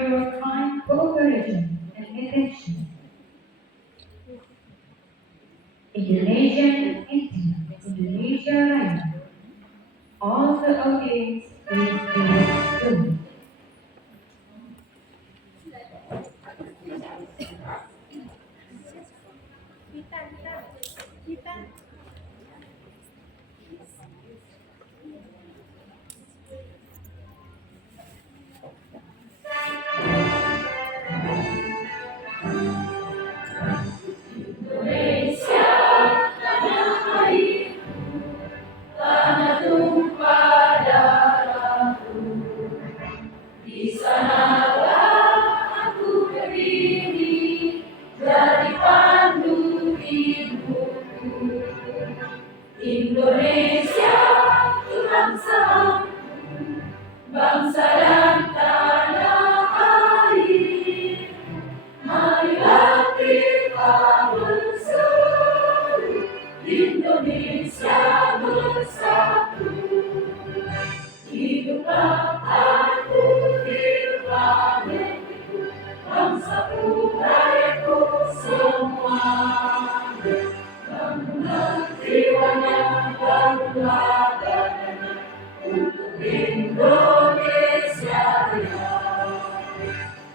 your kind cooperation and attention. Indonesian Inti, Indonesia Raya. All the audience please be still. Di sanalah aku berdiri jadi pandu hidupku. Indonesia itu bangsa dan tanah air. Marilah kita bersatu, Indonesia bersatu. Hiduplah aku, hiduplah negeriku, bangsaku, rakyatku semua. Bangunlah jiwanya, bangunlah badannya untuk Indonesia Raya.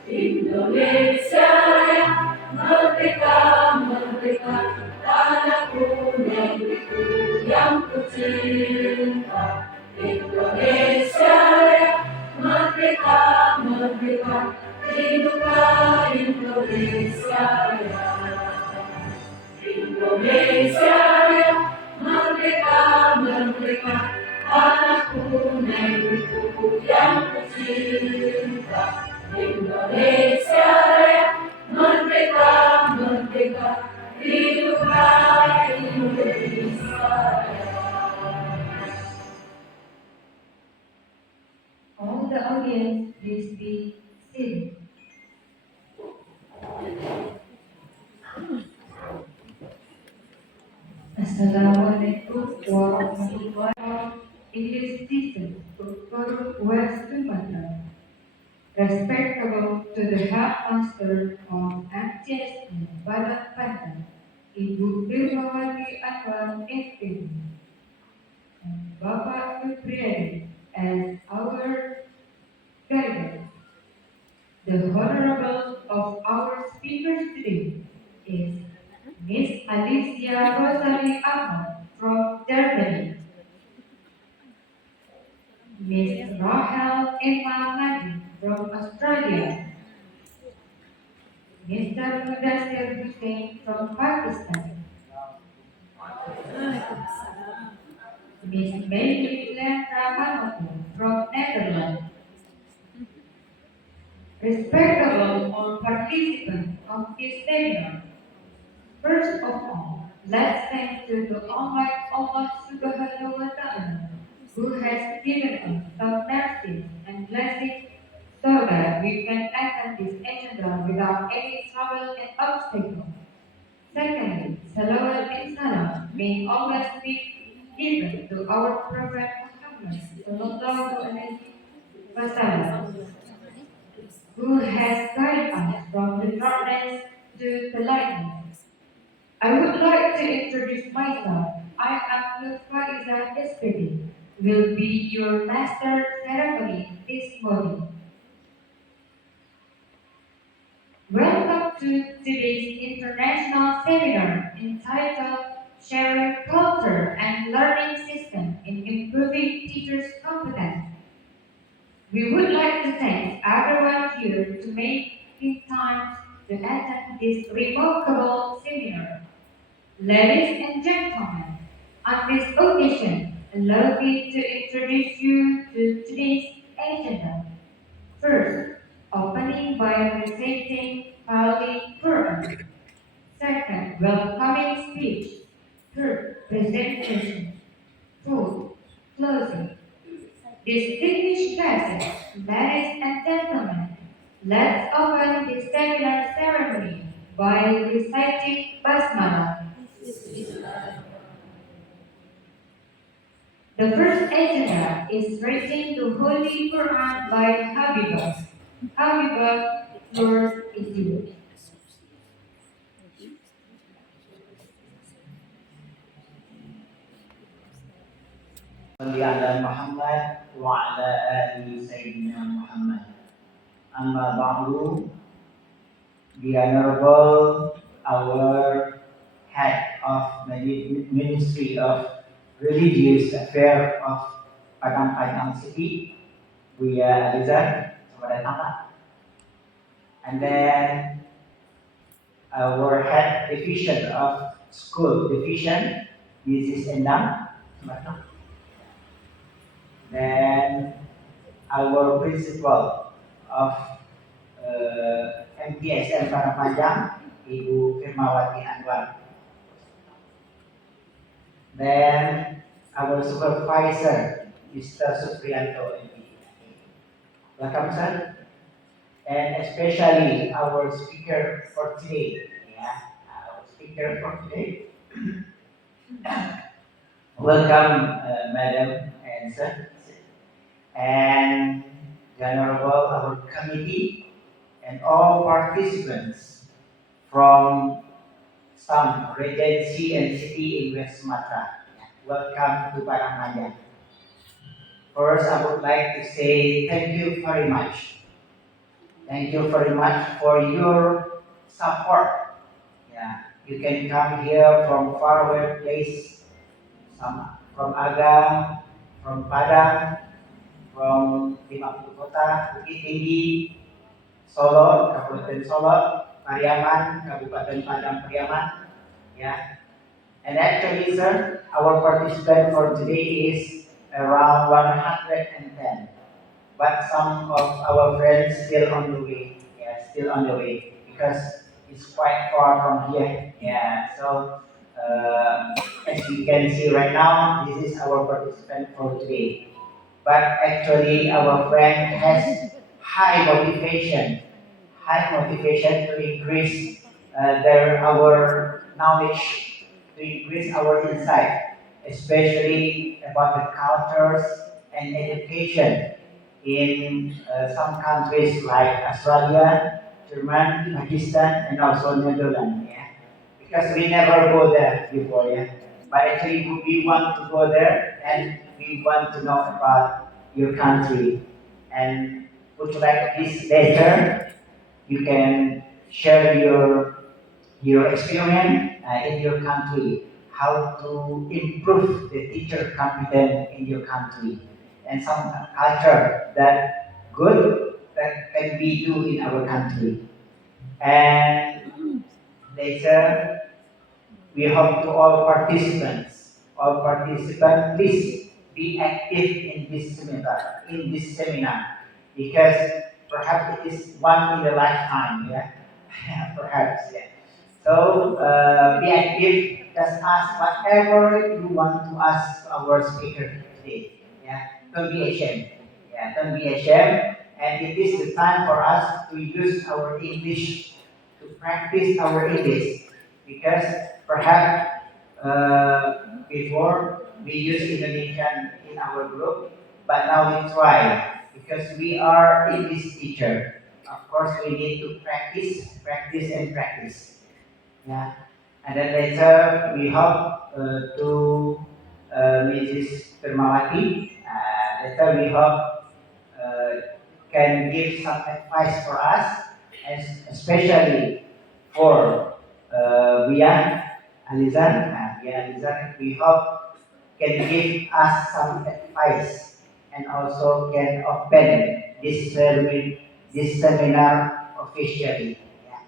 Indonesia Raya, merdeka, merdeka, tanahku, negeriku yang kucinta. Indonesia Raya, merdeka, merdeka, hiduplah Indonesia Raya. Indonesia Raya, merdeka, merdeka, tanahku, negeriku yang kucinta. Indonesia Raya, merdeka, merdeka, hiduplah Indonesia Raya. All the audience please be still. Assalamualaikum warahmatullahi wabarakatuh. English teacher, Dr. West Sumatera. Respectable to the headmaster of MTS Badan Pantai, Ibu Firmawati Anwar FPD, and Bapak Supriyadi as our guidance. The honorable of our speakers today is Miss Alicia Rosalie Ahmad from Germany, Miss Rahel Emma Madi from Australia, Mr. Mudassir Hussain from Pakistan, Miss Bailey Lendra Manopo from Netherlands. Respectable all participants of this seminar, first of all, let's thank to the Almighty Allah Subhanahu wa Ta'ala, who has given us some mercy and blessings so that we can attend this agenda without any trouble and obstacle. Secondly, salawat and salam may always be given to our Prophet Muhammad sallallahu alaihi wasallam, who has guided us from the darkness to the lightness. I would like to introduce myself. I am Nurfaiza SPD, will be your master ceremony this morning. Welcome to today's international seminar entitled Sharing Culture and Learning System in Improving Teachers' Competence. We would like to thank everyone here to making time to attend this remarkable seminar. Ladies and gentlemen, on this occasion, allow me to introduce you to today's agenda. First, opening by reciting Holy Quran. Second, welcoming speech. Third, presentation. Fourth, closing. Distinguished guests, ladies and gentlemen, let's open the seminar ceremony by reciting Basmala. The first agenda is reading the Holy Quran by Habibah. Habibah, floor is yours. صل على محمد وعلى آل سيدنا محمد. أما بعد, the Honorable our Head of the Ministry of Religious Affairs of Padang City, Buya Alizan, selamat datang Pak. And then our Head Division of School Division, Mrs. Endang, selamat datang. Then our Principal of MTSM Padang, Ibu Firmawati Anwar. Then our supervisor, Mr. Supriyanto MD. Welcome, sir. And especially our speaker for today. Yeah, our speaker for today. Welcome, Madam and sir. And the Honorable our committee and all participants from some regency and city in West Sumatera. Welcome to Padang. First, I would like to say thank you very much. Thank you very much for your support. Yeah, you can come here from faraway place, some from Agam, from Padang, from Lima Kota, Bukit Tinggi, Solo, Kabupaten Solo, Pariaman, Kabupaten Padang Pariaman. Yeah, and actually, sir, our participant for today is around 110. But some of our friends still on the way. Yeah, still on the way because it's quite far from here. Yeah, so as you can see right now, this is our participant for today. But actually, our friend has high motivation to increase our knowledge, to increase our insight, especially about the cultures and education in some countries like Australia, Germany, Pakistan, and also Netherlands. Yeah? Because we never go there before, yeah. But actually, we want to go there and we want to know about your country. And would you like this later? You can share your experience in your country, how to improve the teacher competence in your country, and some culture that good that can be do in our country. And later, we hope to all participants, please be active in this seminar, because perhaps it is one in a lifetime, yeah, perhaps, yeah. So be active. Just ask whatever you want to ask our speaker today. Yeah, don't be ashamed. Yeah, don't be ashamed. And it is the time for us to use our English, to practice our English, because perhaps before we use Indonesian in our group, but now we try because we are English teacher. Of course, we need to practice, and practice. Yeah. And then later we hope to Mrs. Permawati. Later we hope can give some advice for us, and especially for Buya Alizan. Buya Alizan, we hope can give us some advice and also can open this seminar officially. Yeah.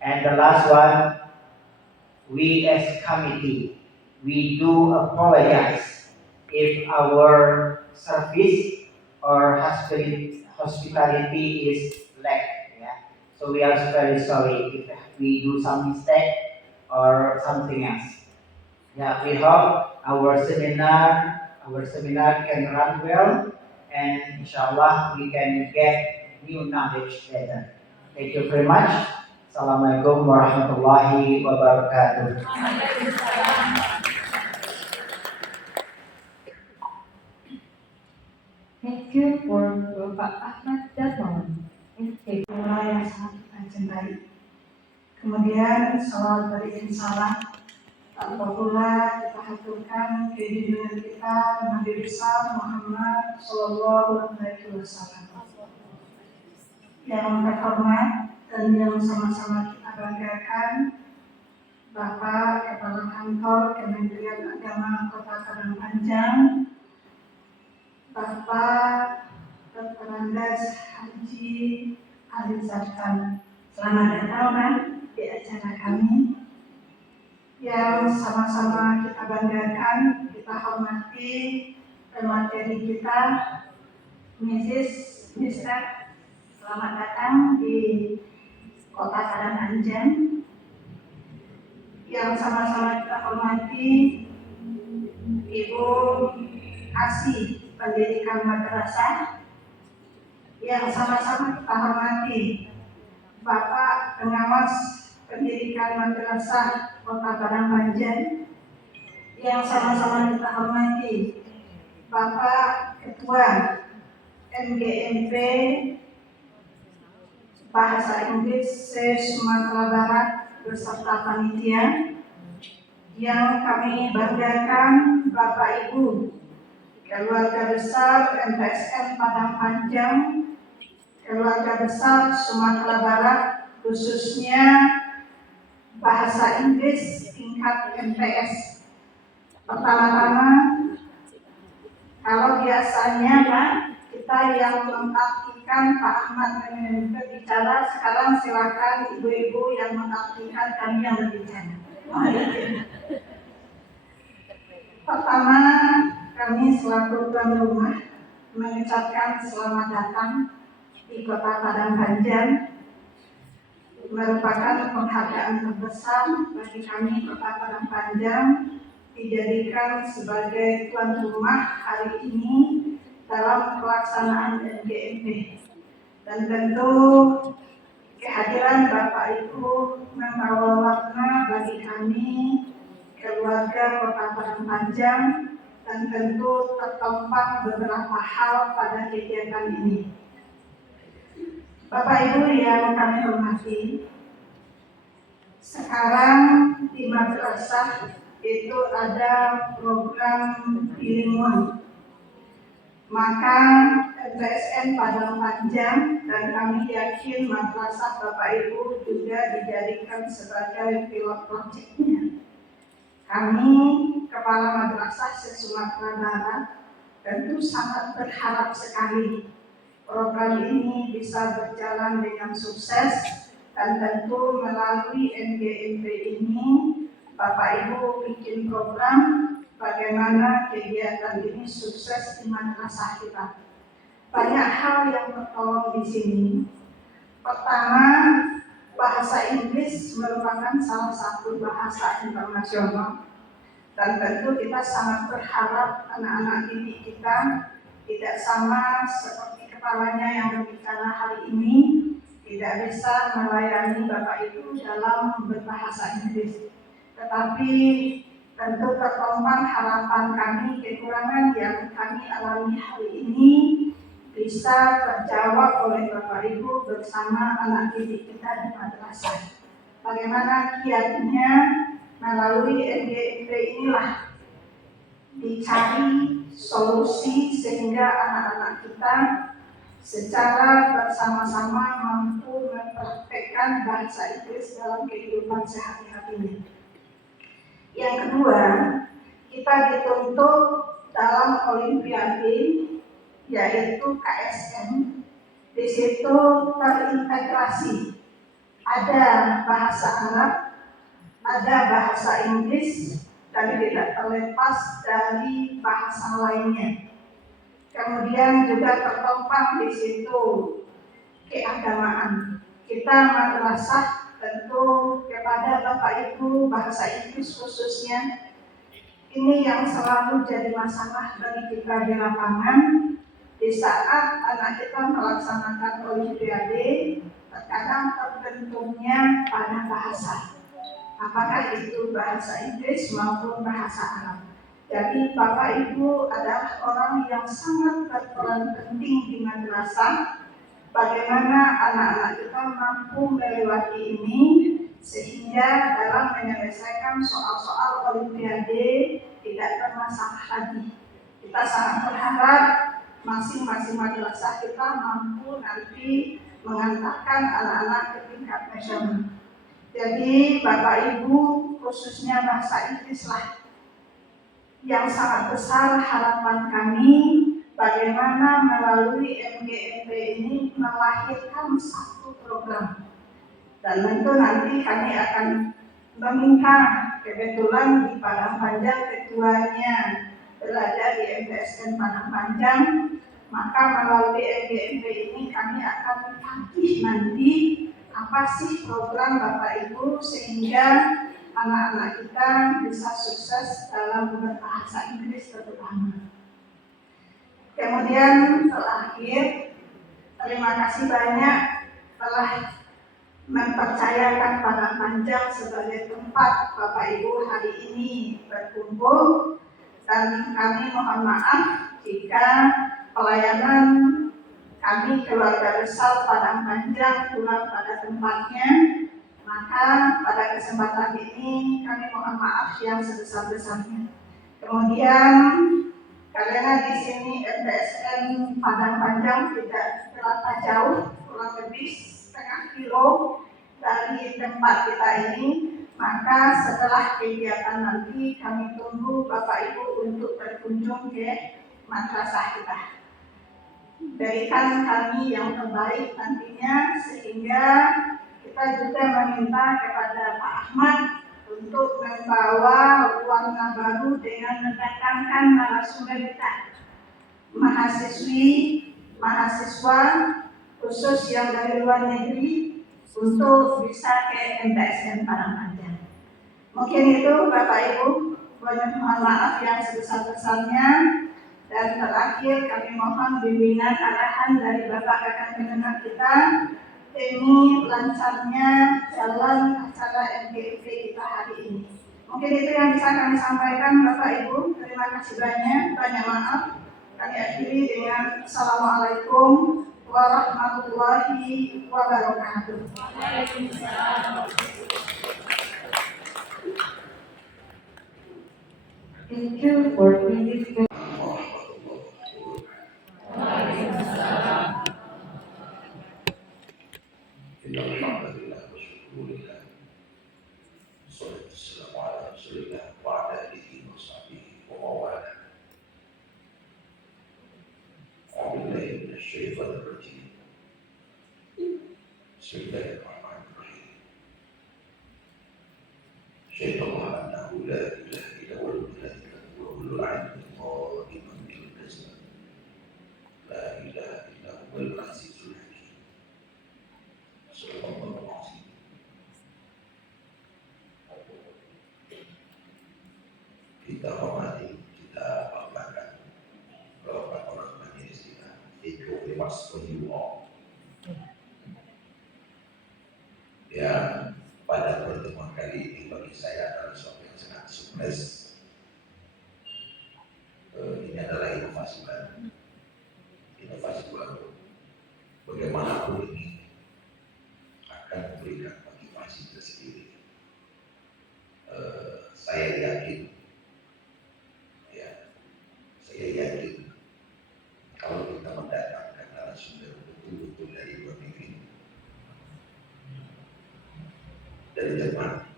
And the last one, we as committee, we do apologize if our service or hospitality is lack. Yeah? So we are very sorry if we do some mistake or something else. Yeah, we hope our seminar can run well, and inshallah we can get new knowledge later. Thank you very much. Assalamualaikum warahmatullahi wabarakatuh. Thank you for Bapak Ahmad Darmawan. Kemudian salawat beriring salam. Tanpa pula kita haturkan keinginan kita Nabi besar Muhammad Sallallahu Alaihi Wasallam. Yang terhormat dan yang sama-sama kita banggakan, Bapak Kepala Kantor Kementerian Agama Kota Padang Panjang, Bapak Dr. Andes Haji Ali Sartan. Selamat datang Pak di acara kami. Yang sama-sama kita banggakan, kita hormati pemateri kita, Mr. Selamat datang di Kota Padang Panjang. Yang sama-sama kita hormati Ibu Asi Pendidikan Madrasah. Yang sama-sama kita hormati Bapak Pengawas Pendidikan Madrasah Kota Padang Panjang. Yang sama-sama kita hormati Bapak Ketua MGMP Bahasa Inggris se-Sumatera Barat beserta panitia. Yang kami banggakan Bapak Ibu keluarga besar MTSN Padang Panjang, keluarga besar Sumatera Barat, khususnya Bahasa Inggris tingkat MTS. Pertama-tama, kalau biasanya Pak, kita yang mengartikan Pak Ahmad yang berbicara, sekarang silakan ibu-ibu yang mengartikan kami yang berbicara. Pertama, kami selaku tuan rumah mengucapkan selamat datang di Kota Padang Panjang. Merupakan penghargaan terbesar bagi kami Kota Padang Panjang dijadikan sebagai tuan rumah hari ini dalam pelaksanaan MGMP. Dan tentu kehadiran Bapak Ibu membawa warna bagi kami keluarga Kota Padang Panjang dan tentu tertumpang beberapa hal pada kegiatan ini. Bapak Ibu yang kami hormati, sekarang di madrasah itu ada program bilingual. Maka MTSN Padang Panjang dan kami yakin madrasah Bapak Ibu juga dijadikan sebagai pilot projectnya. Kami Kepala Madrasah se-Sumatera Barat tentu sangat berharap sekali program ini bisa berjalan dengan sukses dan tentu melalui MGMP ini Bapak Ibu bikin program bagaimana kegiatan ini sukses di madrasah kita. Banyak hal yang tertolong di sini. Pertama, bahasa Inggris merupakan salah satu bahasa internasional dan tentu kita sangat berharap anak-anak didik kita tidak sama seperti kepalanya yang berbicara hari ini tidak bisa melayani Bapak Ibu dalam berbahasa Inggris. Tetapi tentu tertumpang harapan kami, kekurangan yang kami alami hari ini bisa terjawab oleh Bapak Ibu bersama anak didik kita di madrasah. Bagaimana kiatnya melalui MGMP inilah dicari solusi sehingga anak-anak kita secara bersama-sama mampu mempraktekkan bahasa Inggris dalam kehidupan sehari-harinya. Yang kedua, kita dituntut dalam Olimpiade yaitu KSM. Di situ terintegrasi, ada bahasa Arab, ada bahasa Inggris, dan tidak terlepas dari bahasa lainnya. Kemudian juga tertumpang di situ keagamaan. Kita madrasah tentu kepada Bapak Ibu bahasa Inggris khususnya ini yang selalu jadi masalah bagi kita di lapangan. Di saat anak kita melaksanakan Olimpiade, terkadang terbentuknya pada bahasa. Apakah itu bahasa Inggris maupun bahasa Arab. Jadi Bapak Ibu adalah orang yang sangat berperan penting di madrasah. Bagaimana anak-anak kita mampu melewati ini sehingga dalam menyelesaikan soal-soal olimpiade tidak bermasalah lagi. Kita sangat berharap masing-masing madrasah kita mampu nanti mengantarkan anak-anak ke tingkat nasional. Jadi Bapak Ibu, khususnya bahasa Inggris lah yang sangat besar harapan kami bagaimana melalui MGMP ini melahirkan satu program. Dan tentu nanti kami akan meminta, kebetulan di Padang Panjang ketuanya berada di MTSN Padang Panjang, maka melalui MGMP ini kami akan mengkaji nanti apa sih program Bapak Ibu sehingga anak-anak kita bisa sukses dalam berbahasa Inggris terutama. Kemudian terakhir, terima kasih banyak telah mempercayakan Padang Panjang sebagai tempat Bapak Ibu hari ini berkumpul, dan kami mohon maaf jika pelayanan kami keluarga besar Padang Panjang kurang pada tempatnya. Maka pada kesempatan ini kami mohon maaf yang sebesar-besarnya. Kemudian karena di sini MTSN Padang Panjang tidak terlalu jauh, kurang lebih setengah kilo dari tempat kita ini, maka setelah kegiatan nanti kami tunggu Bapak Ibu untuk berkunjung ke madrasah kita. Berikan kami yang terbaik nantinya sehingga kita juga meminta kepada Pak Ahmad untuk membawa warna baru dengan mendatangkan narasumber kita, mahasiswi, mahasiswa khusus yang dari luar negeri untuk bisa ke MTSN Padang Panjang. Mungkin itu Bapak Ibu, mohon maaf yang sebesar-besarnya. Dan terakhir kami mohon bimbingan arahan dari Bapak Kakak Pimpinan kita demi lancarnya jalan acara MGP kita hari ini. Mungkin itu yang bisa kami sampaikan Bapak Ibu. Terima kasih banyak maaf. Kami akhiri dengan Assalamualaikum warahmatullahi wabarakatuh. Thank you for this. Kita hormati, kita banggakan bahwa orang majelis kita itu bebas for you all. Ya, pada pertemuan kali ini bagi saya adalah sesuatu yang sangat surprise. Ini adalah inovasi baru. Bagaimanapun ini akan memberikan motivasi tersendiri. Saya yakin kalau kita mendatangkan narasumber betul-betul dari luar negeri, dari Jerman,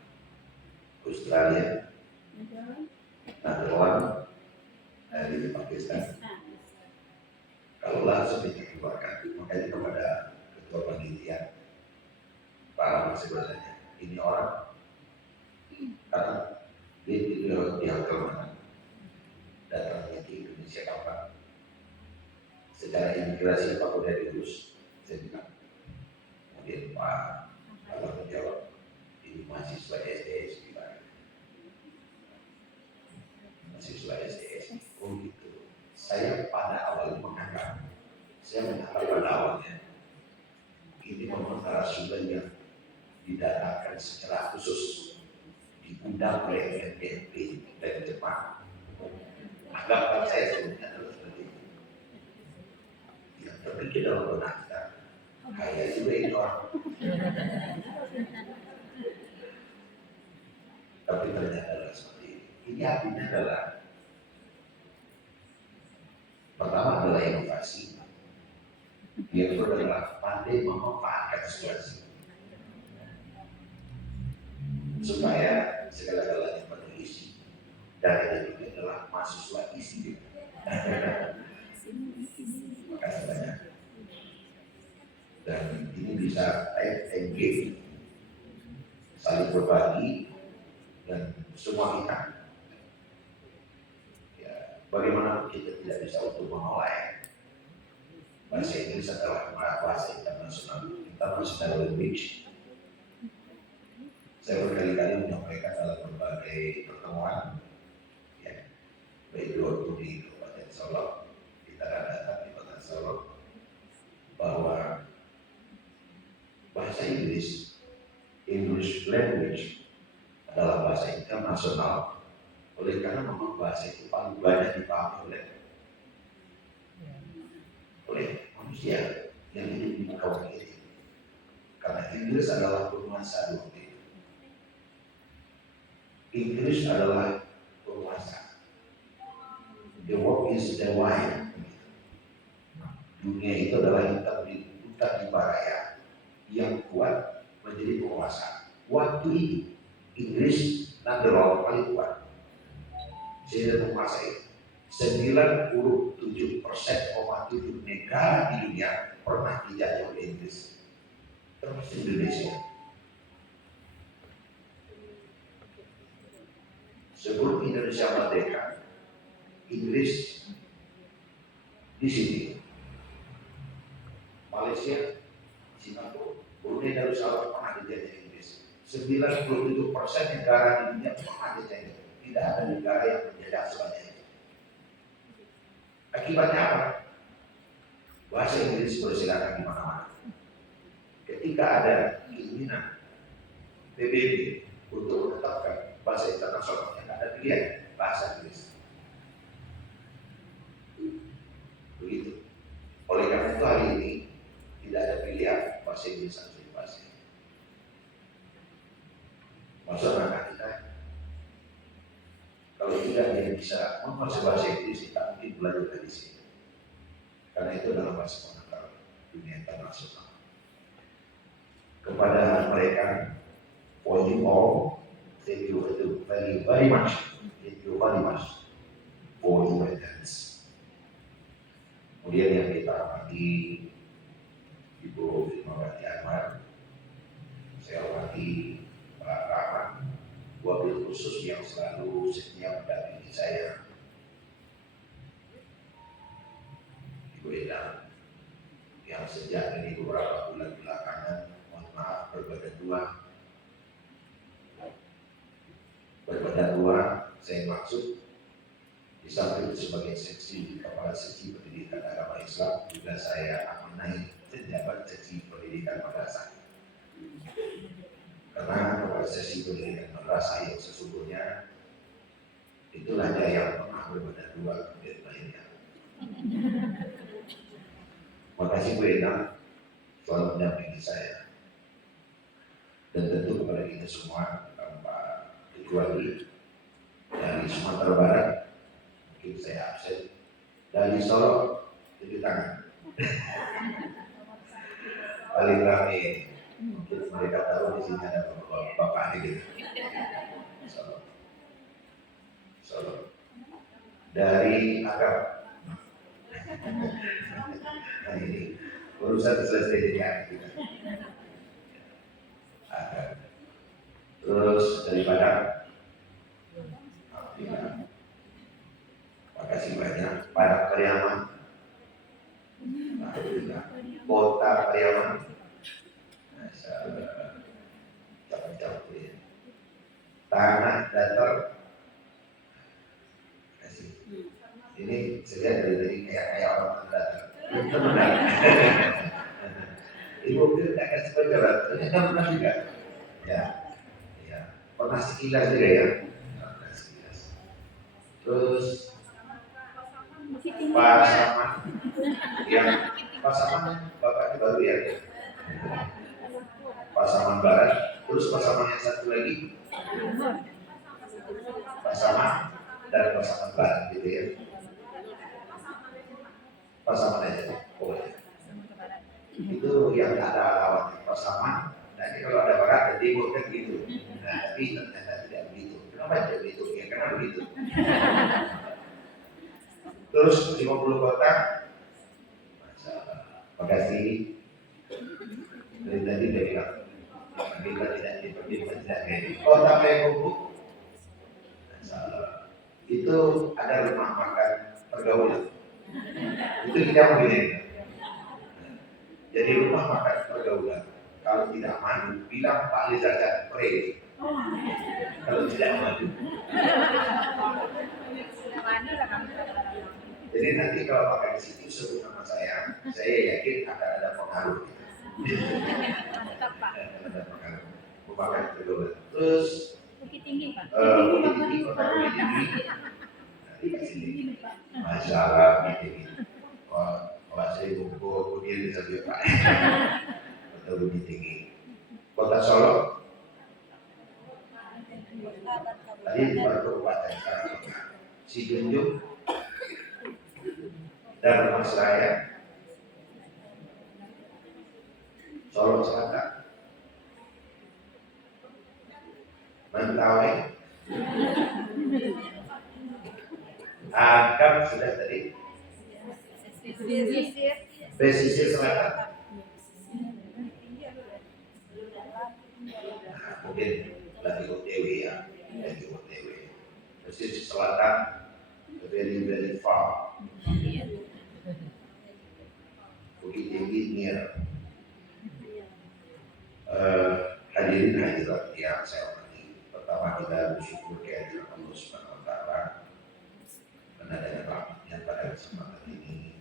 Australia, Netherlands, dari Pakistan, kalau langsung dikeluarkan, makanya kepada ketua panitia, para mahasiswanya, ini orang karena dia hotel mana, datangnya ke Indonesia kapan? Secara imigrasi Pak udah diurus, saya bilang. Kemudian Pak Allah menjawab, ini mahasiswa SDS mahasiswa SDS. Oh gitu. Saya pada awal menganggap pada awalnya ini memang narasumber yang didatangkan secara khusus diundang oleh MGP dari Jepang. Anggapan saya sebetulnya adalah seperti itu. Yang terpikir dalam benak kita, kayak juga ini orang. Jadi artinya adalah pertama adalah inovasi, yang kedua adalah pandai memanfaatkan situasi supaya segala-galanya penuh isi. Dan yang kedua adalah mahasiswa isi. Makasih banyak. Dan ini bisa engage, saling berbagi, dan semua kita. Ya, bagaimana kita tidak bisa untuk menolak bahasa Inggris adalah bahasa international language. Saya berkali-kali menyampaikan dalam berbagai pertemuan, ya, baik di Kabupaten Solo, di Tanah Datar di Kota Solo, bahwa bahasa English language adalah bahasa internasional, oleh karena memang bahasa itu paling banyak dipahami oleh manusia yang hidup di muka bumi ini. Karena Inggris adalah penguasa dunia. Inggris adalah penguasa. The world is the wine. Dunia itu adalah hitam di baraya yang kuat menjadi penguasa. Waktu itu Inggris nasional paling kuat sehingga menguasai 97,7 negara di dunia pernah dijajah oleh Inggris, termasuk Indonesia. Sebelum Indonesia merdeka, Inggris di sini, Malaysia, Singapura, Brunei Darussalam pernah dijajah Inggris. 97% negara di dunia pernah dijajah. Tidak ada negara yang menjajah sebanyak itu. Akibatnya apa? Bahasa Inggris bersilakan di mana-mana. Ketika ada keinginan PBB untuk menetapkan bahasa internasional yang ada pilihan bahasa Inggris. Begitu. Oleh karena itu hari ini tidak ada pilihan bahasa Inggris atau bahasa Inggris. Maksud anak kita, kalau tidak dia bisa menguasai bahasa Inggris, kita mungkin belajar dari sini. Karena itu adalah bahasa pengantar dunia internasional. Kepada mereka, for you all, thank you very much. Thank you very much for your attendance. Kemudian yang kita hormati Ibu Firmawati Ahmad, saya hormati Pak Rahman, wabil khusus yang selalu setia mendampingi saya, Ibu Edang, yang sejak ini beberapa bulan belakangan, mohon maaf berbeda dua, saya maksud di samping sebagai seksi kepala seksi pendidikan agama Islam, juga saya amanai penjabat seksi pendidikan madrasah. Karena kepala seksi pendidikan madrasah yang sesungguhnya itulah dia yang pernah berbeda dua kemudian lainnya. Makasih Bu Endang selalu mendampingi saya, dan tentu kepada kita semua, Pak kecuali dari Sumatera Barat, mungkin saya absen, dari Solo jadi tangan paling ramai, mungkin mereka tahu di sini ada bapak gitu. Solo dari Agam. Nah ini urusan selesai dengan kita. Agam. Terus dari Padang. Alhamdulillah. Makasih banyak. Padang Pariaman. Alhamdulillah. Kota Pariaman. Capek-capek ya. Tanah Datar. Kasih. Ini saya lihat dari kayak orang Datar. Itu benar. Ibu tidak kasih pelajaran. Ternyata benar juga. Ya. Pernah sekilas juga ya. Terus Pasaman, yang Pasaman bapaknya baru ya. Pasaman Barat, terus Pasaman yang satu lagi pasaman dan pasangan berat gitu ya. Pasaman aja, boleh. Itu yang ada lawannya pasaman. Nanti kalau ada barat dan timur kan gitu. Nah, tapi ternyata tidak begitu. Kenapa tidak begitu? Ya karena begitu. Terus 50 kotak, makasih. Dari tadi dia bilang, kita tidak dipertimbangkan tidak ini. Kotak kubu, itu ada rumah makan pergaulan. Itu kita mau begini. Jadi rumah makan pergaulan. Kalau tidak maju, bilang Pak Lizadat pray. Kalau tidak maju. Jadi nanti kalau makan di situ sebut nama saya yakin akan ada pengaruh. Ada pengaruh. Makan pergaulan. Terus Bukit Tinggi, Pak. Bukit Tinggi, kota Bukit Tinggi. Nanti di sini. Masalah Bukit Tinggi. Kalau saya buku kemudian bisa Pak. Kota Bukit Tinggi. Kota Solo. Tadi di kabupaten sekarang kota. Sijunjung dan Mas Raya. Solo Selatan. Mentawai. Agam sudah tadi. Pesisir Selatan. Nah, mungkin lagi OTW ya, lagi OTW. Pesisir Selatan, very far. Bukit Tinggi near. Hadirin hadirat yang saya hormati, pertama kita bersyukur kehadiran Allah Subhanahu Wa Taala karena dengan rahmatnya pada kesempatan ini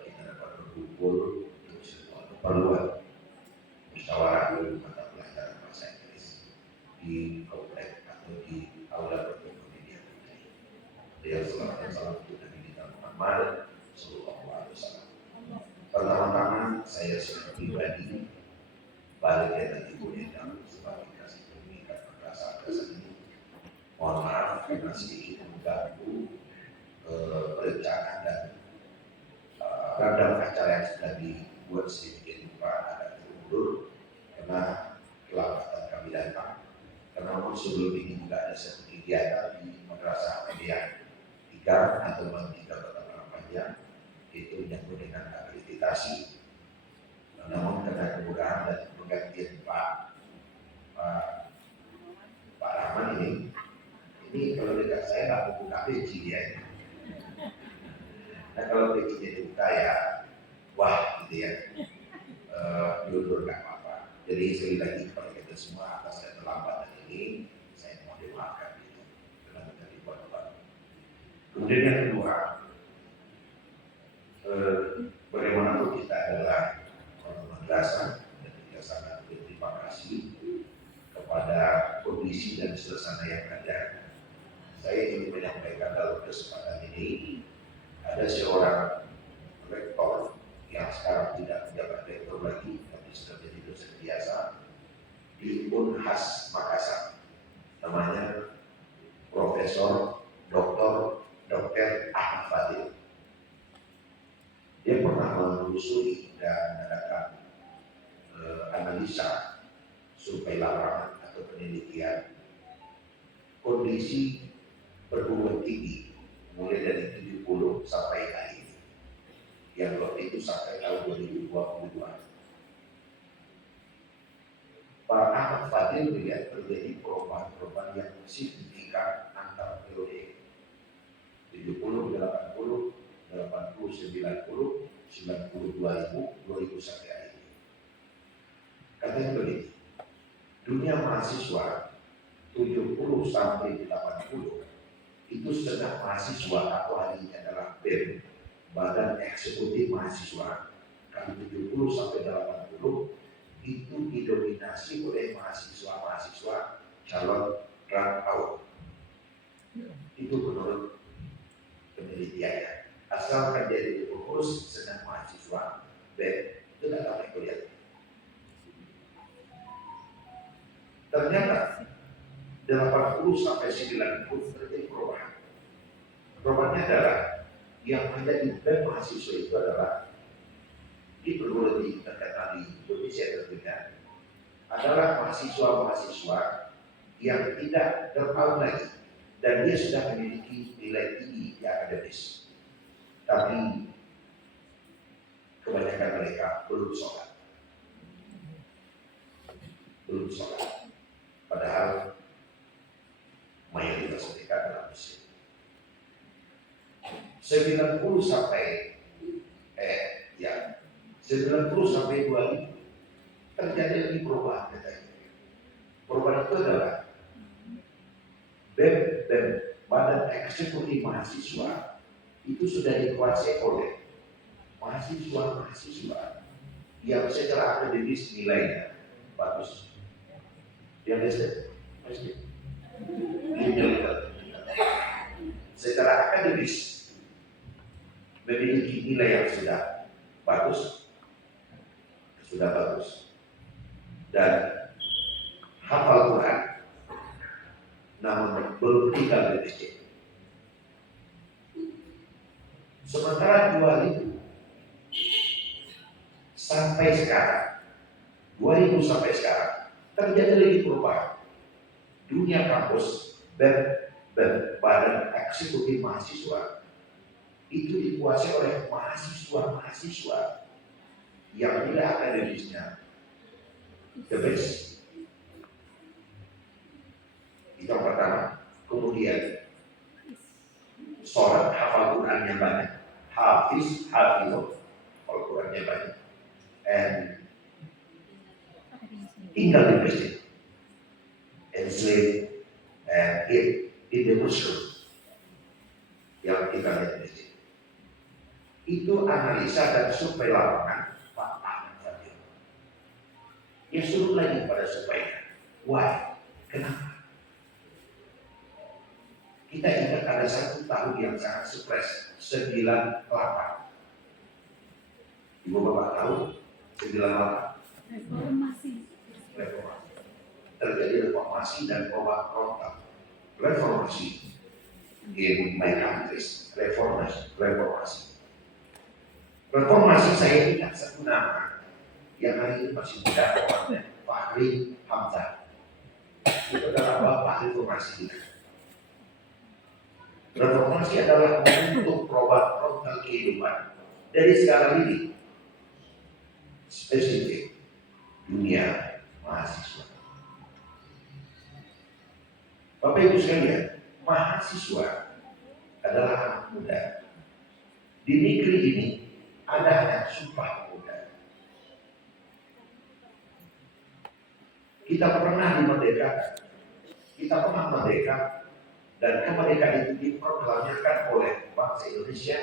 kita dapat berkumpul untuk sebuah keperluan musyawarah dulu mata pelajaran bahasa Inggris di komplek atau di aula pertemuan ini. Dia selalu salam untuk Nabi kita Muhammad Sallallahu Alaihi Wasallam. Pertama-tama saya secara pribadi balik dari Ibu Endang sebagai kasih pendidikan perasaan ini. Mohon maaf karena sedikit mengganggu perencanaan dan random acara yang sudah dibuat sedikit lupa agak terundur karena kelambatan kami datang. Karena sebelum ini juga ada satu kegiatan di madrasah media 3 atau Bang 3 Kota Palangpanjang itu menyambut dengan akreditasi. Namun karena kemudahan dan penggantian Pak Rahman ini kalau dekat saya nggak mau buka peci dia. Nah kalau pecinya dibuka ya, wah gitu ya, diundur nggak apa-apa. Jadi sekali lagi kepada kita semua atas keterlambatan ini, saya mau dimaafkan gitu. Karena kita dibuat-buat. Kemudian yang kedua, bagaimanapun kita adalah madrasah dan kita sangat berterima kasih kepada kondisi dan suasana yang ada. Saya ingin menyampaikan dalam kesempatan ini ada seorang rektor yang sekarang tidak menjabat rektor lagi tapi sudah menjadi dosen biasa di Unhas Makassar. Namanya Profesor Dr. Ahmad Fadil. Dia pernah menelusuri dan mengadakan analisa survei lapangan atau penelitian kondisi perguruan tinggi mulai dari 70 sampai hari ini. Yang waktu itu sampai tahun 2022. Pak Ahmad Fadil melihat terjadi perubahan-perubahan yang signifikan antar periode 70, 80, 80, 90, 92 sampai hari ini. Katanya begini, dunia mahasiswa 70 sampai 80 itu sedang mahasiswa atau hari ini adalah BEM, Badan Eksekutif Mahasiswa. Kalau 70 sampai 80 itu didominasi oleh mahasiswa calon rantau. Itu menurut penelitiannya. Asalkan dia diurus sedang mahasiswa BEM, itu tidak akan kuliah. Ternyata 80 sampai 90 terjadi perubahan. Perubahannya adalah yang ada di bem mahasiswa itu adalah di perguruan tinggi terkait di Indonesia tentunya adalah mahasiswa-mahasiswa yang tidak terpaut lagi dan dia sudah memiliki nilai tinggi di akademis, tapi kebanyakan mereka belum sholat, padahal mayoritas mereka adalah muslim. 90 sampai 90 sampai 2000 terjadi lagi perubahan katanya. Perubahan itu adalah BEM dan Badan Eksekutif Mahasiswa itu sudah dikuasai oleh mahasiswa-mahasiswa yang secara akademis nilainya bagus. Yang pasti secara akademis memiliki nilai yang sudah bagus, dan hafal Quran, namun belum tinggal di masjid. Sementara 2000 sampai sekarang, 2000 sampai sekarang terjadi lagi perubahan. Dunia kampus dan badan eksekutif mahasiswa itu dikuasai oleh mahasiswa-mahasiswa yang tidak akademisnya the best. Itu yang pertama. Kemudian sholat hafal Qurannya banyak, hafal Qurannya banyak, and tinggal di masjid, and sleep and eat in the mushroom yang kita lihat di masjid. Itu analisa dan survei lapangan Pak Ahmad Fadil. Dia suruh lagi pada survei. Why? Kenapa? Kita ingat ada satu tahun yang sangat stres, 98. Ibu Bapak tahu 98? Reformasi. Terjadi reformasi dan perubahan frontal. Reformasi in my countries. Reformasi. Reformasi saya ingat satu nama yang hari ini masih muda orangnya, Fahri Hamzah. Itu adalah bapak reformasi kita. Reformasi adalah untuk perubahan frontal kehidupan dari segala lini, spesifik dunia mahasiswa. Bapak Ibu sekalian, mahasiswa adalah anak muda. Di negeri ini ada anak sumpah muda. Kita pernah dimerdekakan. Kita pernah merdeka, dan kemerdekaan itu diproklamirkan oleh bangsa Indonesia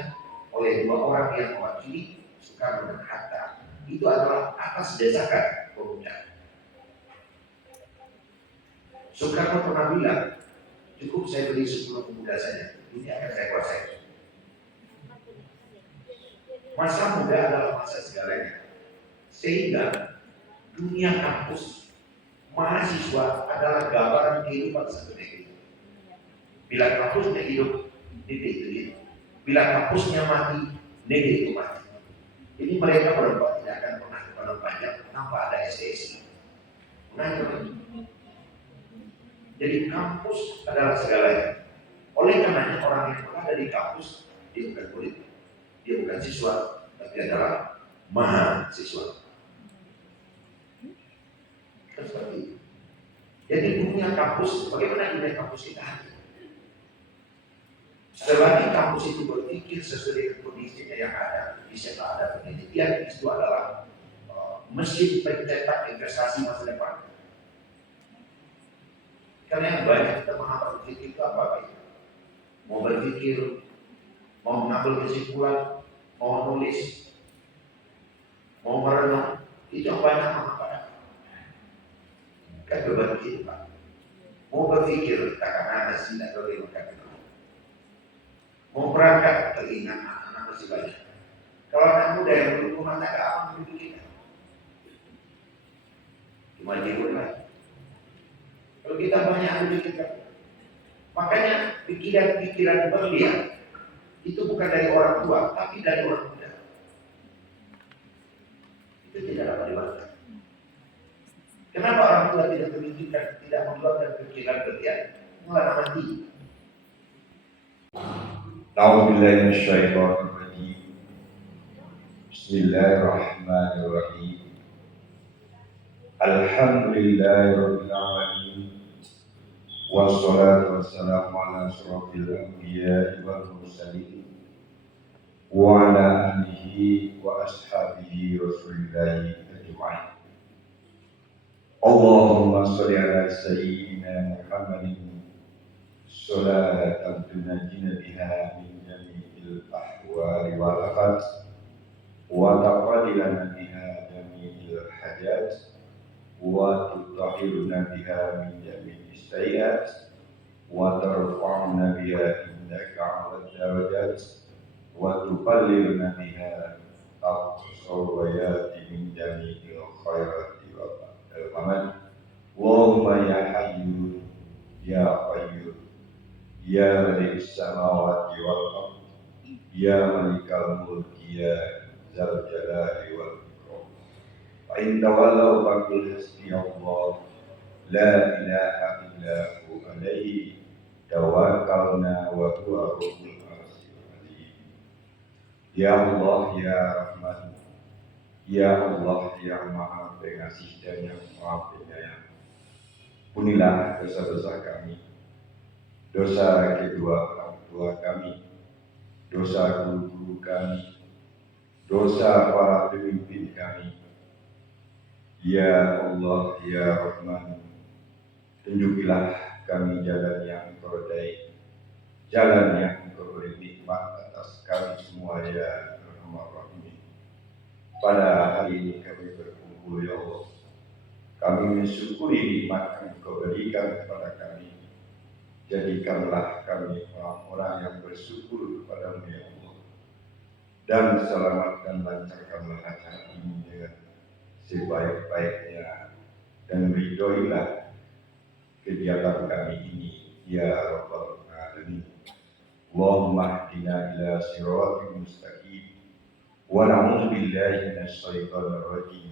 oleh dua orang yang mewakili, Soekarno dan Hatta. Itu adalah atas desakan pemuda. Soekarno pernah bilang, cukup saya beri 10 pemuda saja, ini akan saya kuasai. Masa muda adalah masa segalanya. Sehingga dunia kampus mahasiswa adalah gambaran kehidupan satu negeri. Bila kampusnya hidup, negeri itu hidup. Bila kampusnya mati, negeri itu mati. Jadi mereka berempat tidak akan pernah kepada panjang tanpa ada SDSI. Jadi kampus adalah segalanya. Oleh karenanya orang yang berada di kampus, dia bukan murid, dia bukan siswa, tapi adalah mahasiswa. Seperti itu. Jadi dunia kampus, bagaimana dunia kampus kita hadir? Selagi kampus itu berpikir sesuai dengan kondisinya yang ada, bisa ada penelitian, itu adalah mesin pencetak investasi masa depan. Karena yang banyak kita berpikir itu apa? Mau berpikir, mau mengambil kesimpulan, mau nulis, mau merenung, itu yang banyak mengapa? Kan berbagi Pak. Mau berpikir, takkan ada tidak bagaimana. Mau berangkat, teringat anak-anak masih banyak. Kalau anak muda yang belum rumah tangga, apa yang kita? Cuma jemput lagi. Kalau kita banyak ambil kita. Makanya pikiran-pikiran berlian itu bukan dari orang tua, tapi dari orang muda. Itu tidak dapat dimakan. Kenapa orang tua tidak memikirkan, tidak mengeluarkan pikiran berlian? Mulai mati. A'udzubillahi minasyaitonir rajim. Bismillahirrahmanirrahim. Alhamdulillahirabbil alamin. Wassalatu wassalamu ala asyrofil anbiya'i wal mursalin wa ala alihi wa ashabihi rasulillahi ajma'in. Allahumma sholli ala sayyidina Muhammadin sholatan tunajjina biha min jami'il ahwali wal afat wa taqaddilana biha jami'il hajat wa tutahhiruna biha min jami'is sayyi'at wa tarfa'una biha indaka 'ala darajat wa tuqalliluna biha aqsawayati min jami'il khairati wa al-amal. Allahumma ya hayyu ya qayyum ya malik samawati wal ardh ya malikal mulki ya zal jalali wal ikram. Wa in tawallaw faqul hasbi Allah la ilaha illa hu alaihi tawakkalna wa huwa rabbul arsyil azim. Ya Allah ya Rahman, ya Allah yang Maha Pengasih dan yang Maha Penyayang. Punilah dosa-dosa kami, dosa kedua orang tua kami, dosa guru-guru kami, dosa para pemimpin kami. Ya Allah ya Rahman, tunjukilah kami jalan yang Engkau ridai, jalan yang Engkau beri nikmat atas kami semua ya Rahman Rahim. Pada hari ini kami berkumpul ya Allah, kami mensyukuri nikmat yang Engkau berikan kepada kami. Jadikanlah kami orang-orang yang bersyukur kepada-Mu ya Allah, dan selamatkan lancarkanlah acara ini dengan sebaik-baiknya, dan ridhoilah kegiatan kami ini ya Rabbal Alamin. Allahumma hdina ila siratal mustaqim wa na'udzu billahi minasy syaithanir rajim.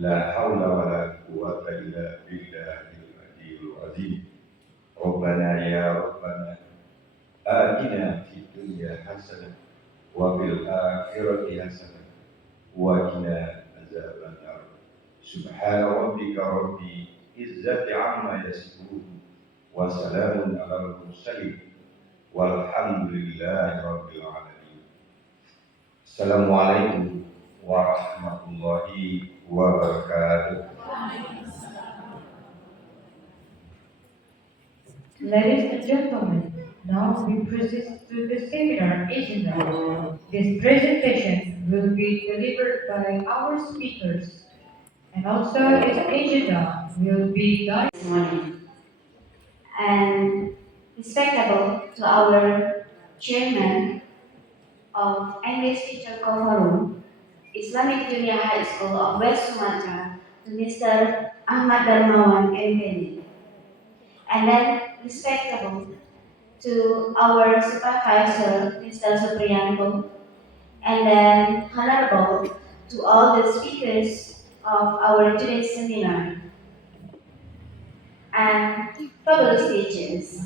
La haula wa la quwwata illa billahil aliyyil azim. Rabbana ya Rabbana atina fid dunya hasanah wa fil akhirati hasanah wa qina azabannar. Subhana rabbika rabbil izzati amma yasifun wa salamun alal mursalin walhamdulillahi rabbil alamin. Assalamualaikum warahmatullahi wabarakatuh. Ladies and gentlemen, now we proceed to the seminar agenda. This presentation will be delivered by our speakers, and also this agenda will be guided this morning. And respectable to our chairman of English Teacher Forum, Islamic Junior High School of West Sumatra, to Mr. Ahmad Darmawan MPD. And then respectable to our supervisor, Mr. Supriyanto, and then honorable to all the speakers of our today's seminar, and fabulous teachers.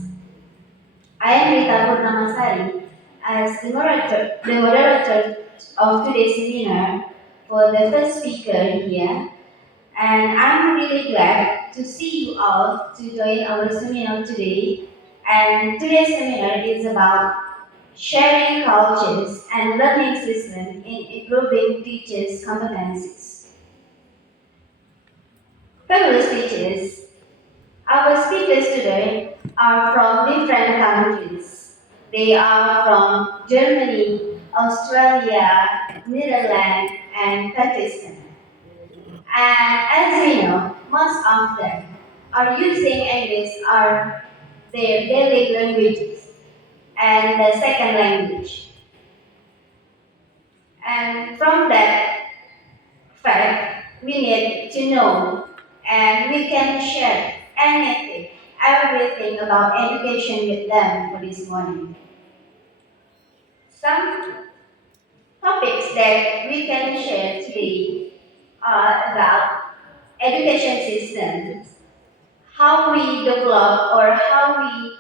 I am Rita Purnamasari as the moderator of today's seminar for the first speaker here, and I'm really glad to see you all to join our seminar today. And today's seminar is about sharing cultures and learning systems in improving teachers' competencies. Fabulous teachers, our speakers today are from different countries. They are from Germany, Australia, Netherlands, and Pakistan. And as we know, most of them are using English as their daily languages and the second language. And from that fact, we need to know and we can share anything, everything about education with them for this morning. Some topics that we can share today are about education system, how we develop or how we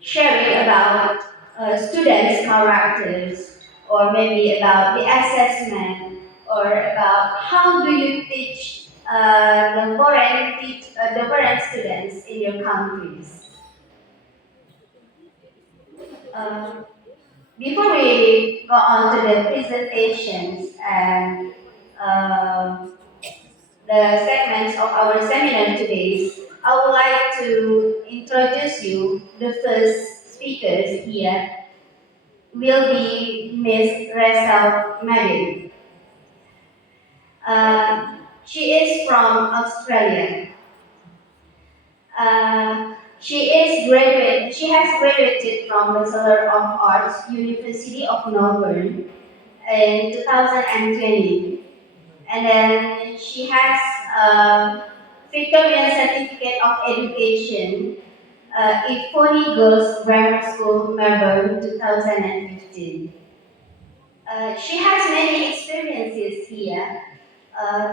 sharing about students' characters, or maybe about the assessment, or about how do you teach the foreign students in your countries. Um, Before we go on to the presentations and um, the segments of our seminar today, I would like to introduce you the first speakers here will be Miss Reza Madin. She is from Australia. She has graduated from Bachelor of Arts, University of Melbourne in 2020. And then she has a Victorian Certificate of Education, Ifoni Girls Grammar School, Melbourne, 2015. She has many experiences here.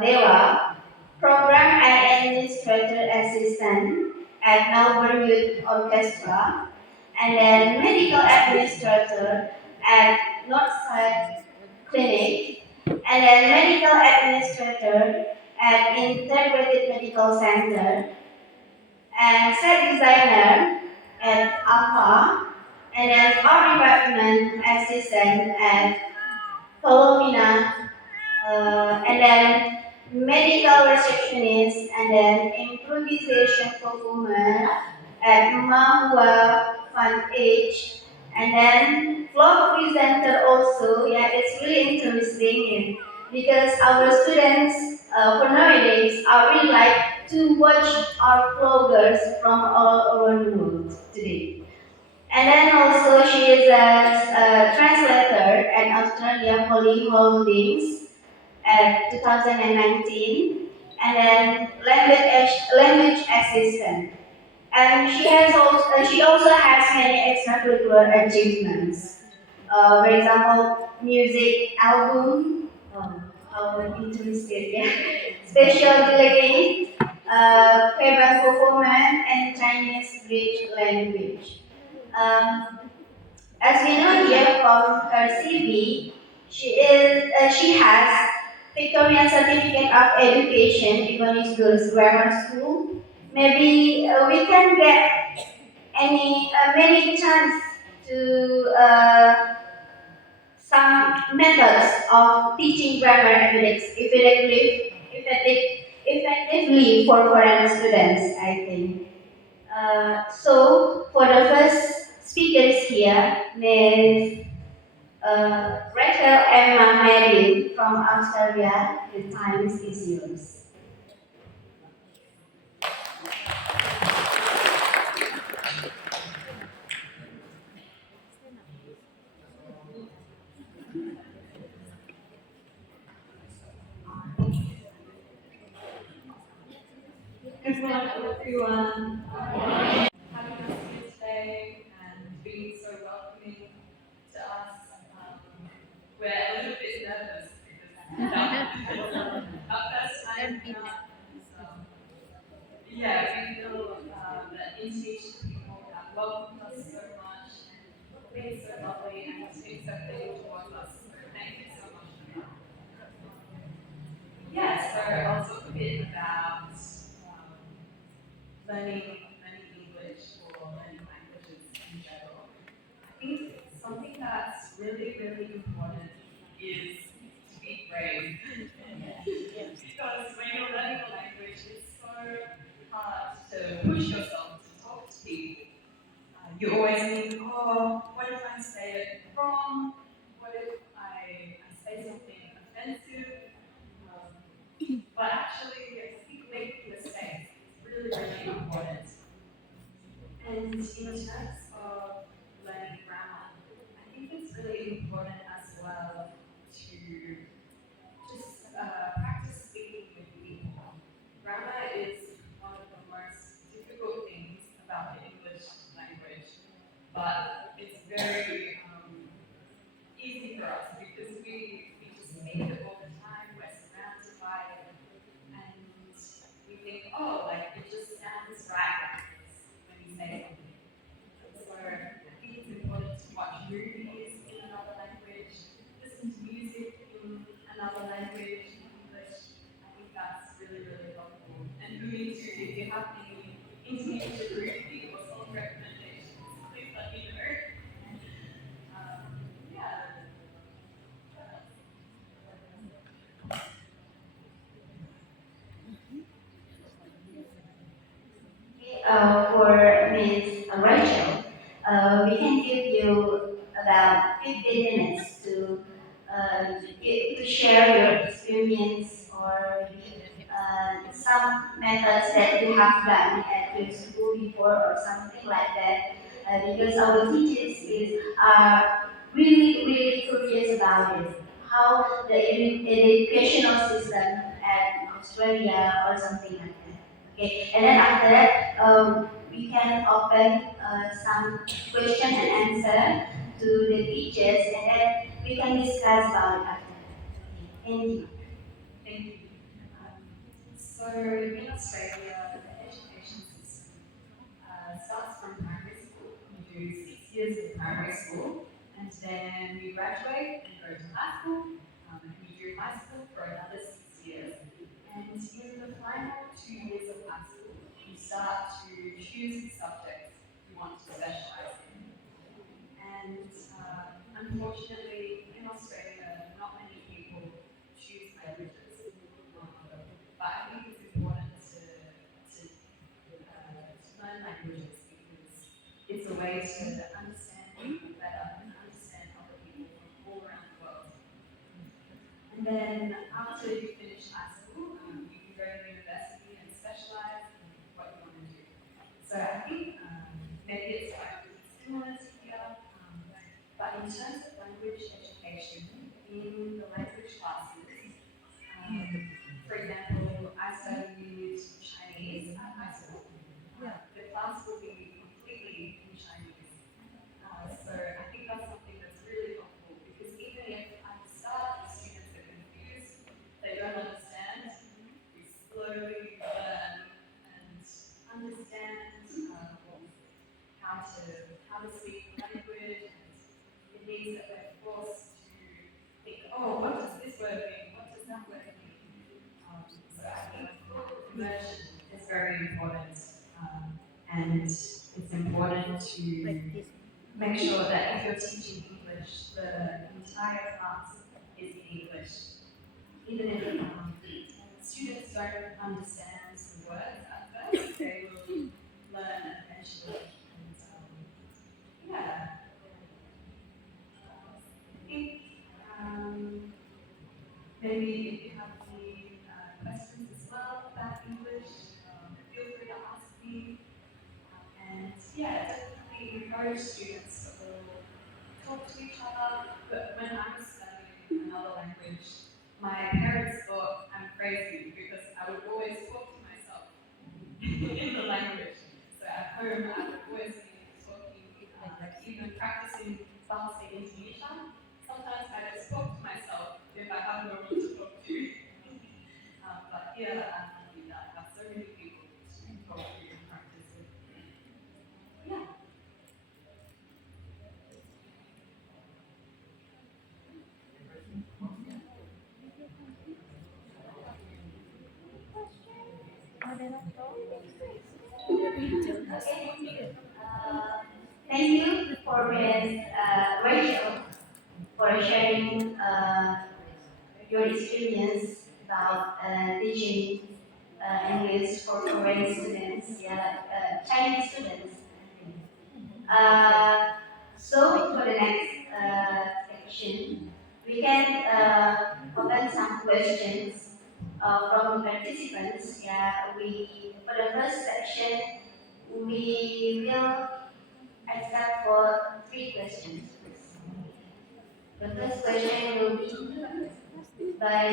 There are program and administrator assistant at Melbourne Youth Orchestra, and then medical administrator at Northside Clinic, and then medical administrator at Integrated Medical Center, and set designer at APA, and then art department assistant at Colomina, and then medical receptionist, and then improvisation performer at Mahua Fun Age, and then vlog presenter also. Yeah, it's really interesting because our students for nowadays are really like to watch our vloggers from all around the world today. And then also she is a translator at Australia Poly Holdings at 2019, and then language assistant. And she also has many extracurricular achievements. For example, music album, how interested, yeah. Special delegate, paper performance, and Chinese bridge language. Um, as we know here from her CV, she has Victorian Certificate of Education, Ebony Girls Grammar School. Maybe we can get many chance to some methods of teaching grammar effectively for foreign students, I think. So for the first speakers here, Ms. Rachel Emma Madin from Australia, the time is yours. Good morning, everyone. Having us here today and being so welcoming to us. We're a little bit nervous because our first time out. So, yeah, we feel that Indonesian people have welcomed us so much and been so lovely and accepting towards us. So thank you so much for that. Yeah, so I'll talk a bit about learning English or learning languages in general. I think something that's really, really important is to be brave. Because when you're learning a language, it's so hard to push yourself to talk to people. You always think, oh, what if I say it wrong? What if I say something offensive? But actually, I think making mistakes is really, really important. And in terms of learning grammar, I think it's really important as well to just practice speaking with people. Grammar is but it's very easy for us because we just speak it all the time. We're surrounded by it, and we think, oh, like it just sounds right like this when you say something. So I think it's important to watch movies in another language, listen to music in another language, in English. I think that's really, really helpful. And who needs to, if you have any Indonesian movie or song recommendations, please let me know. Yeah. For Ms. Rachel, we can give you about 15 minutes to share your experience or maybe some methods that you have done at your school before or something like that. Because our teachers are really, really curious about it. How the educational system at Australia or something like that. Okay, and then after that, we can open some question and answer to the teachers, and then we can discuss about it after that. Okay, thank you. Thank you. So in Australia, the education system starts from primary school. We do 6 years of primary school, and then we graduate and go to high school. And we do high school for another 6 years. And in the final 2 years of high school, you start to choose the subjects you want to specialize in. And unfortunately, in Australia, not many people choose languages. But I think it's important to learn languages because it's a way to understand people better and understand other people from all around the world. And then after you finish high school, you can go to university and specialize in what you want to do. So I think maybe it's quite similar to here, but in terms of language education, in the language classes, for example, I studied Chinese at high school. The class will be completely in Chinese. So I think that's something that's really helpful because even if at the start the students are confused, they don't understand, we slowly learn and understand how to speak the language, and it means that we're forced to think, oh, what does this word mean? What does that word mean? So I think immersion is very important, and it's important to make sure that if you're teaching English, the entire class is in English. Even if students don't understand the words at first, they will learn eventually. And yeah, I think maybe if you have any questions as well about English, feel free to ask me. And yeah, definitely encourage students to all talk to each other. But when I was studying another language, my parents thought I'm crazy because I would always talk to myself in the language. So at home, I would always be talking, like even practicing bahasa Indonesia. Sometimes I just talk to myself if I have no one to talk to. But here, alhamdulillah, I have so many people to talk to and practice with. Yeah. Okay. Thank you for Ms. Rachel for sharing your experience about teaching English for foreign students, yeah, Chinese students. Uh, so for the next section, we can open some questions from the participants. Yeah, we for the first section we will accept for 3 questions. The first question will be by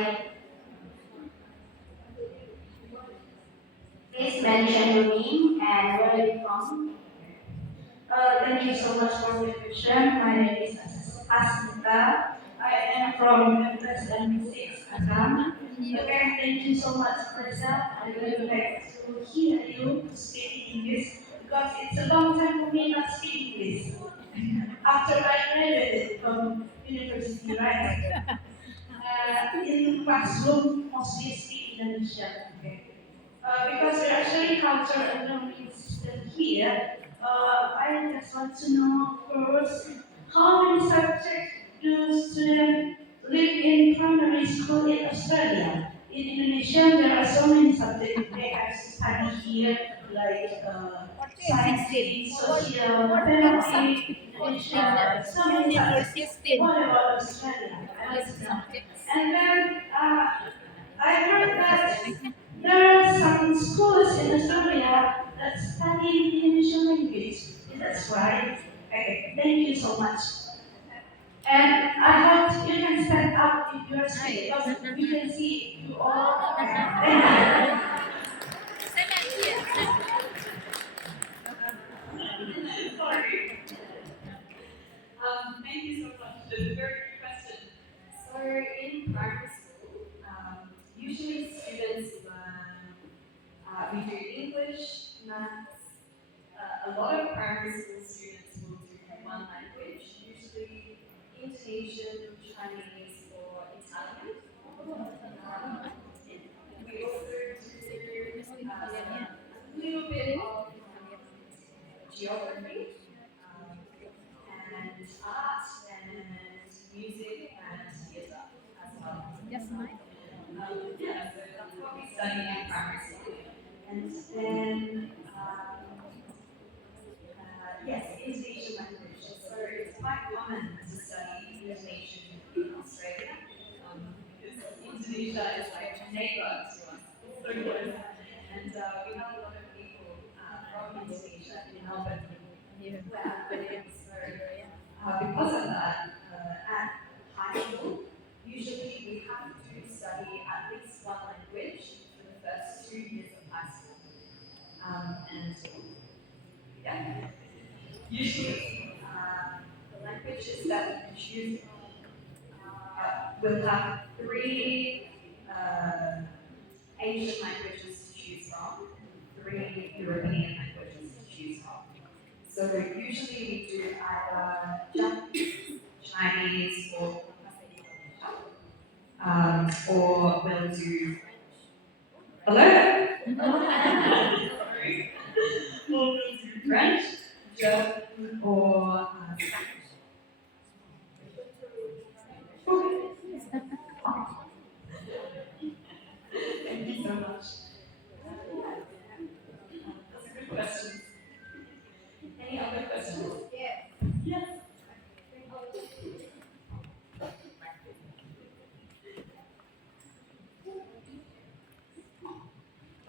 please mention your name and where are you from. Thank you so much for the question. My name is Asmita. I am from MSM6 Assam. Okay, thank you so much, Marissa. I would like to hear you to speak English because it's a long time for me not speaking English. After I graduated from university, right? In classroom, mostly speak Indonesian. Okay. Because we're actually culture and learning system here, I just want to know first how many subjects do students live in primary school in Australia? In Indonesia, there are so many subjects they have to study here, like science, social, mathematics, Indonesia, so many subjects. What about Australia? I want to know. And then I heard that there are some schools in Australia that study Indonesian language. Is that right? Okay, thank you so much. And I hope you can stand up if you are sick because we can see you all. Okay, thank Sorry. Thank you so much. That's a very good question. So in primary school, usually students learn, we do English, maths. A lot of primary school students will do one language, usually Indonesian, Chinese, or Italian. We also do a little bit of geography, um, and art, and music, and theatre as well. Yeah, so that's what we study in primary school. And then, yes, Indonesian language. So it's quite common to study Indonesian in Australia, because Indonesia is like a neighbor to us. It's so close. And we have a lot of people from Indonesia in Melbourne where I'm living. So because of that, at high school, usually we have to study at least one language for the first 2 years of high school. And yeah, usually the languages that we choose will have three Asian languages to choose from, three European languages to choose from. So usually we do either Japanese, Chinese, or we'll do hello. Sorry. Or we'll do French, German, or thank you so much. That's a good question. Any other questions? Yes.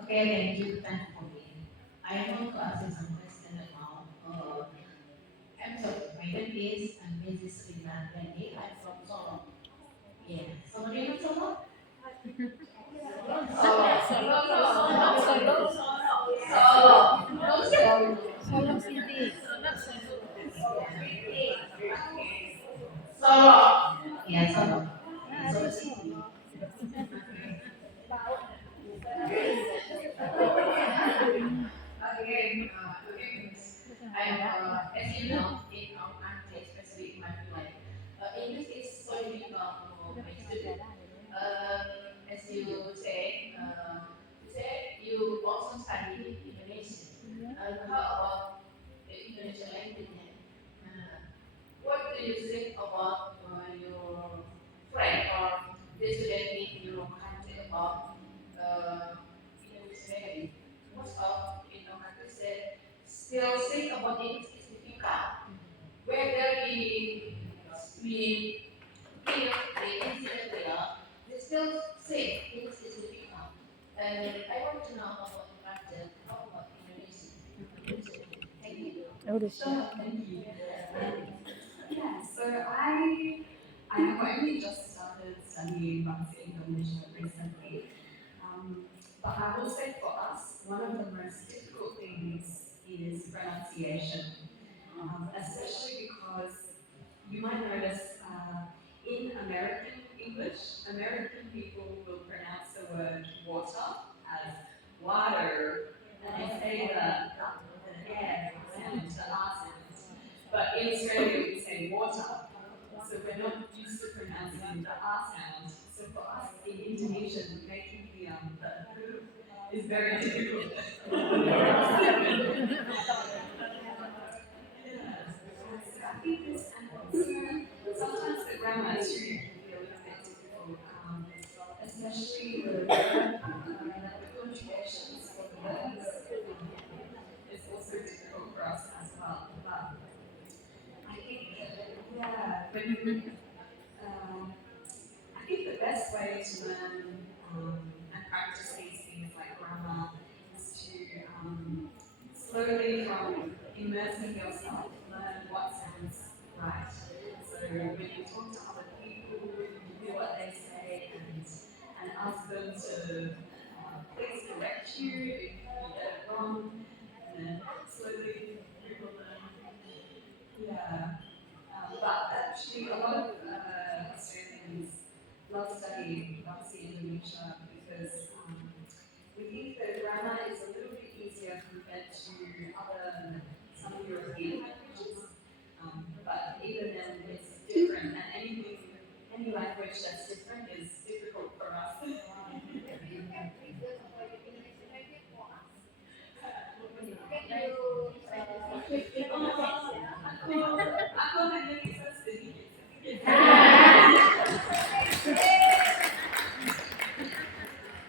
Okay, thank you. Thank you for me. I want to ask you some question about. I'm sorry. My name is Mrs. Rina Rani. I'm from Solo. Yeah. So, do you know Solo? Solo. Solo. Solo. Solo. Solo. No, Solo. Solo City. Solo. Yeah, Solo. Solo City. Again, I'm, as you know, in our country, especially in my life, English is so difficult for my student. As you say you also study Indonesian. How about the Indonesian language? Uh, what do you think about your friend or the student in your country about Indonesian language? Most of in our country still think about English is difficult. Whether we give the incident they still think English is difficult. And I want to know about Raja, how about Indonesian? Thank you. Sure, thank you. Yeah, so I have only just started studying Bahasa Indonesia recently. But I will say for us, one of the most difficult things is pronunciation. especially because you might notice in American English, American people will pronounce the word water as water, and they say the air sound, the R sound. But in Australia, we say water. So we're not used to pronouncing the R sound. So for us in Indonesian, making the is very difficult. Yes. So I think this, and also sometimes the grammar too can be a little bit difficult, especially the conjugations for the verbs is also difficult for us as well. But I think, yeah, when you, um, I think the best way to learn and practice these things like grammar is to slowly from immersing yourself, learn what sounds right. So when you talk to other people, you hear what they say and ask them to please correct you if you get it wrong, and then slowly you will learn. Yeah. But actually, a lot of Australians love studying Bahasa Indonesia because we think the grammar is a little bit easier compared to other some European languages. But even then, it's different, and any language that's different is difficult for us. Aku hanya bisa sedikit sedikit.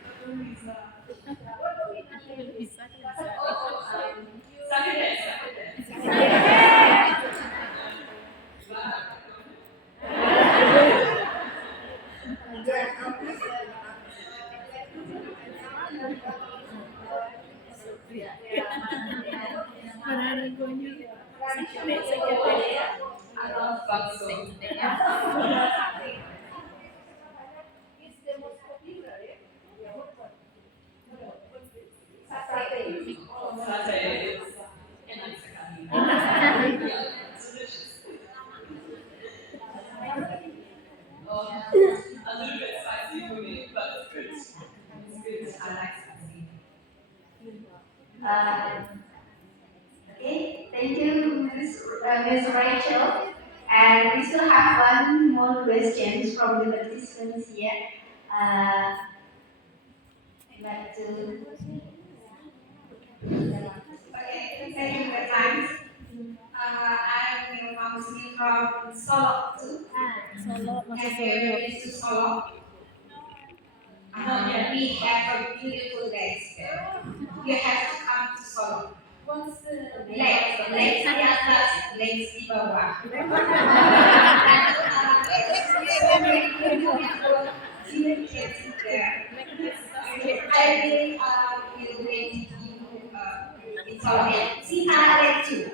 Aku bisa. Oh, Saturday, Saturday. I love bakso. Oh, satay is enak sekali. Yeah, delicious. Oh, a little bit spicy for me, but it's good. It's good. I like spicy. Uh, okay, thank you, Ms. Rachel. And we still have one more questions from the participants here. Uh, I'd like to. Okay, thank you very much. I'm Muslim from Solo too. Have you ever been to Solo? We have a beautiful lake there. You have to come to Solo. What's the Lake di atas, lake di bawah. So many beautiful villages there. I will wait you in Solo. And Sita Lake too.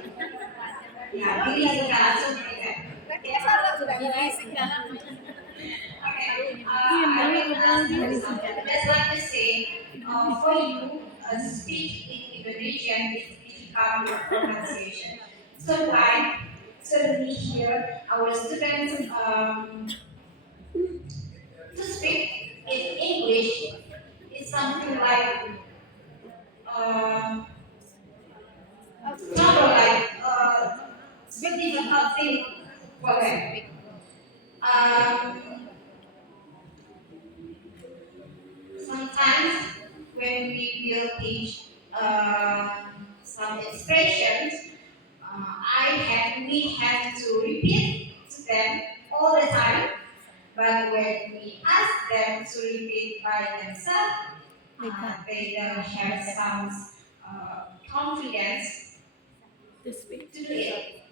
Yeah, Billy Sita, so many there. Okay, I will ask you something. Just like to say, for you, speak in Indonesian is difficult with pronunciation. So why? Suddenly here, our students to speak in English is something like trouble, like big difficult thing for them. Um, Sometimes when we will teach some expressions, we have to repeat to them all the time. But when we ask them to repeat by themselves, they don't have some confidence to do it.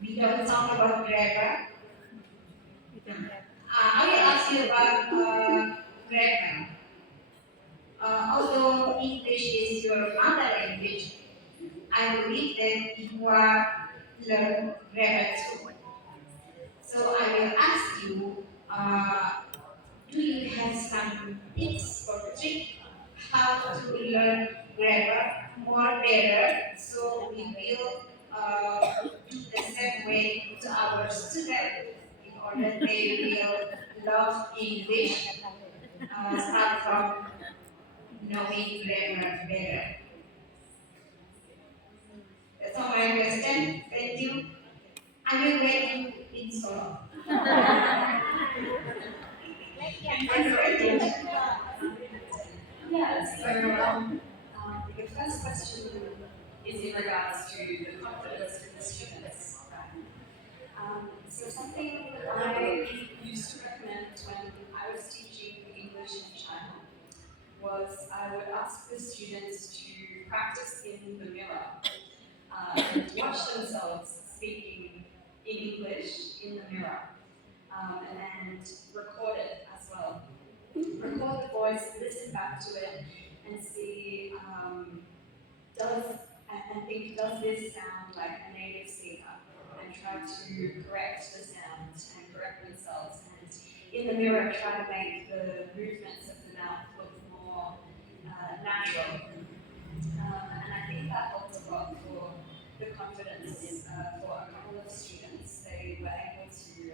We don't talk about grammar. I will ask you about grammar. Although English is your mother language, I believe that you are learn grammar too. So I will ask you, do you have some tips or tricks how to learn grammar more better? So we will do the same way to our students in order they will love English, start from knowing grammar better. That's all my question. Thank you. I will wait you in Solo. For your attention. Yeah, the first question is in regards to the confidence of the students, right? So something that I used to recommend when I was teaching English in China was I would ask the students to practice in the mirror and watch themselves speaking in English in the mirror and record it as well. Record the voice, listen back to it, and see does and think does this sound like a native speaker, and try to correct the sound and correct themselves, and in the mirror try to make the movements of the mouth look more natural. And I think that helped a lot for the confidence for a couple of students. They were able to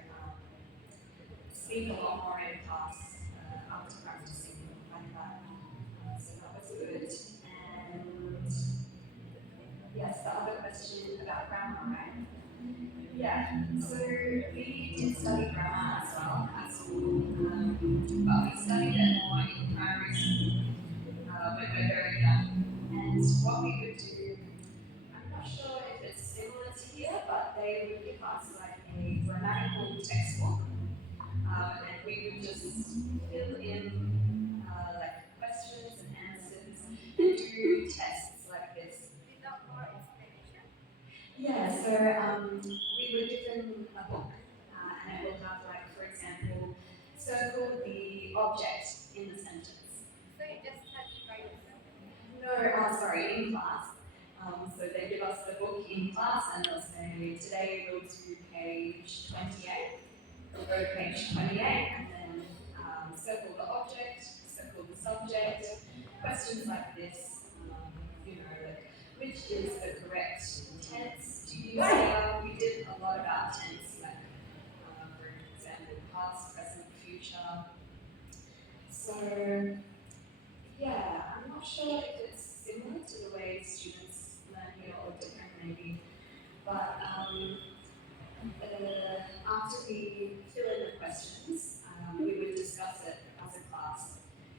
speak a lot more in class after practicing like that. So that was good. And yes, the other question about grammar, right? Yeah, so we did study grammar as well at school, but we studied it more in primary school when we were very young. And what we would do, I'm not sure if it's similar to here, but they would give us like a grammatical textbook, and we would just fill in like questions and answers and do tests like this. Yeah, so we were given a book, and it would have, like, for example, circle the object in the sentence. No, sorry, in class. So they give us the book in class and they'll say, today we'll do page 28. We'll go to page 28 and then circle the object, circle the subject. Questions like this, like which is the correct tense to use here. We did a lot about tense, like for example, past, present, future. So yeah, I'm not sure if it's similar to the way students learn here or different maybe, but after we fill in the questions, we would discuss it as a class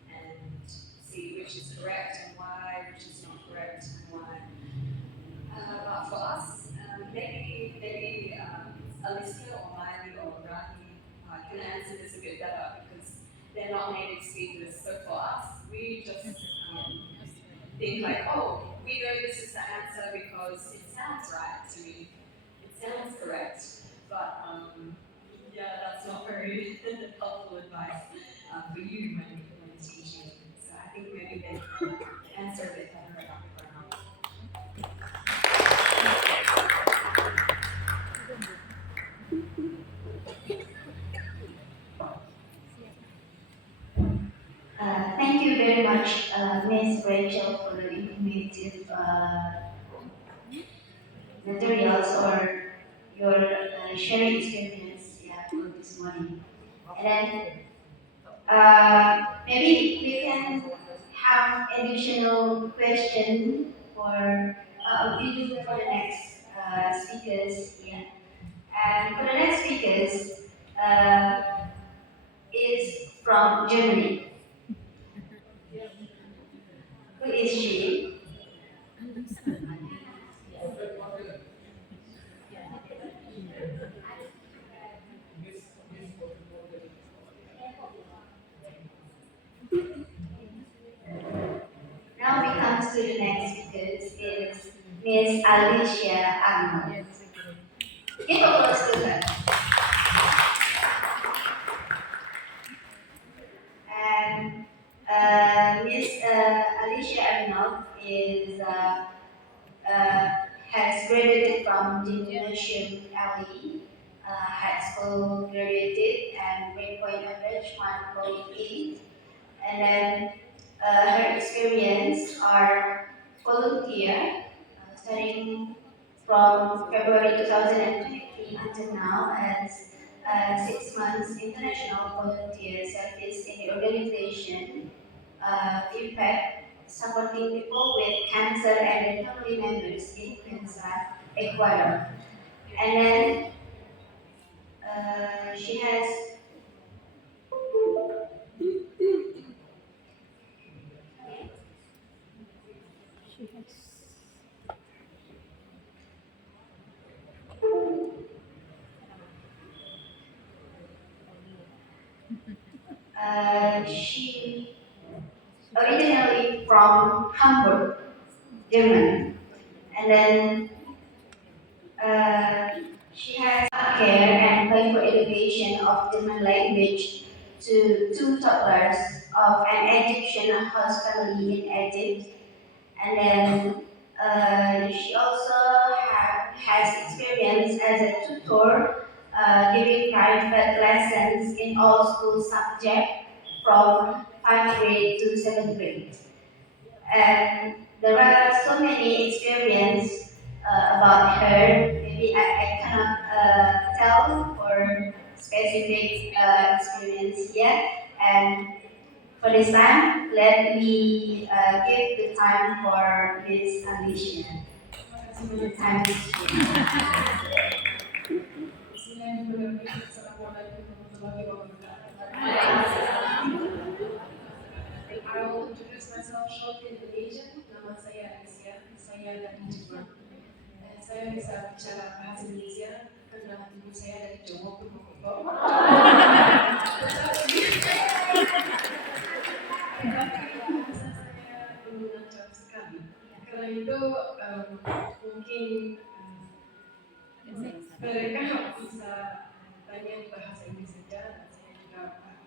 and see which is correct and why, which is not correct and why. But for us, maybe Alicia or Miley or Rahi can answer this a bit better because they're not native speakers. So for us, we just think like, oh, we know this is the answer because it sounds right to me. It sounds correct. But yeah, that's not very helpful advice for you when teaching. So I think maybe they answer a bit better about the grammar. Thank you very much, Ms. Rachel, for the informative materials or your sharing experience, yeah, for this morning. And then maybe we can have additional question for we do for the next speakers. Yeah. And for the next speakers is from Germany. Who is she? Now we come to the next speakers is Miss Alicia Arnold. Give applause to her. And Miss Alicia Arnold is has graduated from the Gymnasium Alley High School, graduated and grade point average 1.8. And then her experience are volunteer, studying from February 2023 until now as 6 months international volunteer service in the organization, FIPEC, supporting people with cancer and their family members in Queensland, Ecuador. And then she has she originally from Hamburg, Germany, and then uh, she has care and playful education of German language to two toddlers of an Egyptian host family in Egypt. And then she also has experience as a tutor, giving private lessons in all school subjects from 5th grade to 7th grade. And there are so many experience about her. Maybe I cannot tell for specific experience yet. And for this time, let me give the time for Miss Alicia. The time is Bismillahirrahmanirrahim. Assalamualaikum warahmatullahi wabarakatuh. I will introduce myself shortly in Indonesian. Nama saya Alicia, saya dari Jepang. Saya bisa bicara bahasa Indonesia karena ibu saya dari Jawa Purwokerto. Tetapi bahasa saya belum lancar sekali. Karena itu mungkin mereka bisa tanya di bahasa Inggris saja dan saya juga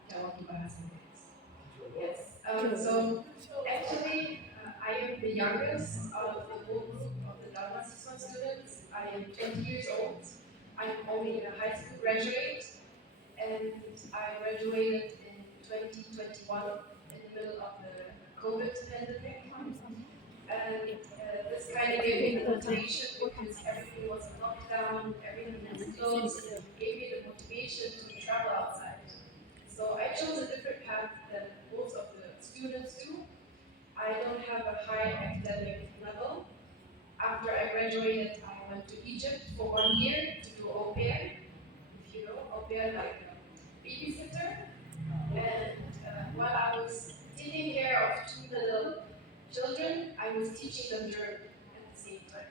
jawab di bahasa Inggris. Yes. So actually, I am the youngest out of the whole group of the Dharma System students. I am 20 years old. I'm only a high school graduate, and I graduated in 2021 in the middle of the COVID pandemic. And this kind of gave me the motivation because everything was in lockdown, everything was closed, gave me the motivation to travel outside. So I chose a different path than most of the students do. I don't have a high academic level. After I graduated, I went to Egypt for 1 year to do au pair. If you know, au pair like a babysitter. And while I was taking care of two little children, I was teaching them German at the same time.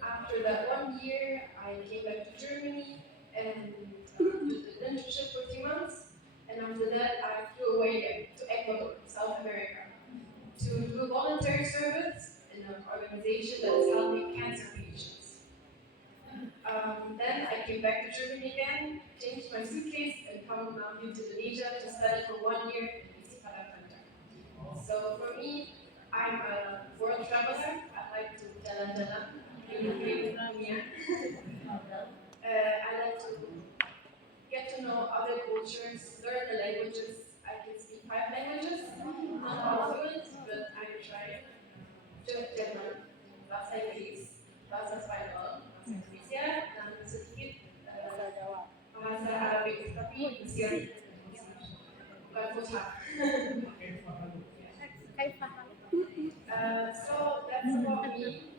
After that 1 year, I came back to Germany and did an internship for 3 months. And after that, I flew away again to Ecuador, South America, to do a voluntary service in an organization that is helping cancer patients. Then I came back to Germany again, changed my suitcase, and come now here to Indonesia to study for 1 year in Sumatera. So for me, I'm a world traveler. I like to jalan-jalan, keliling dunia. I like to get to know other cultures, learn the languages. I can speak 5 languages, not all fluent, but I'm trying. Jerman, bahasa Inggris, bahasa Spanyol, bahasa Indonesia, dan sedikit bahasa Arabik, tapi Mesir, bukan Fusha. So that's about me.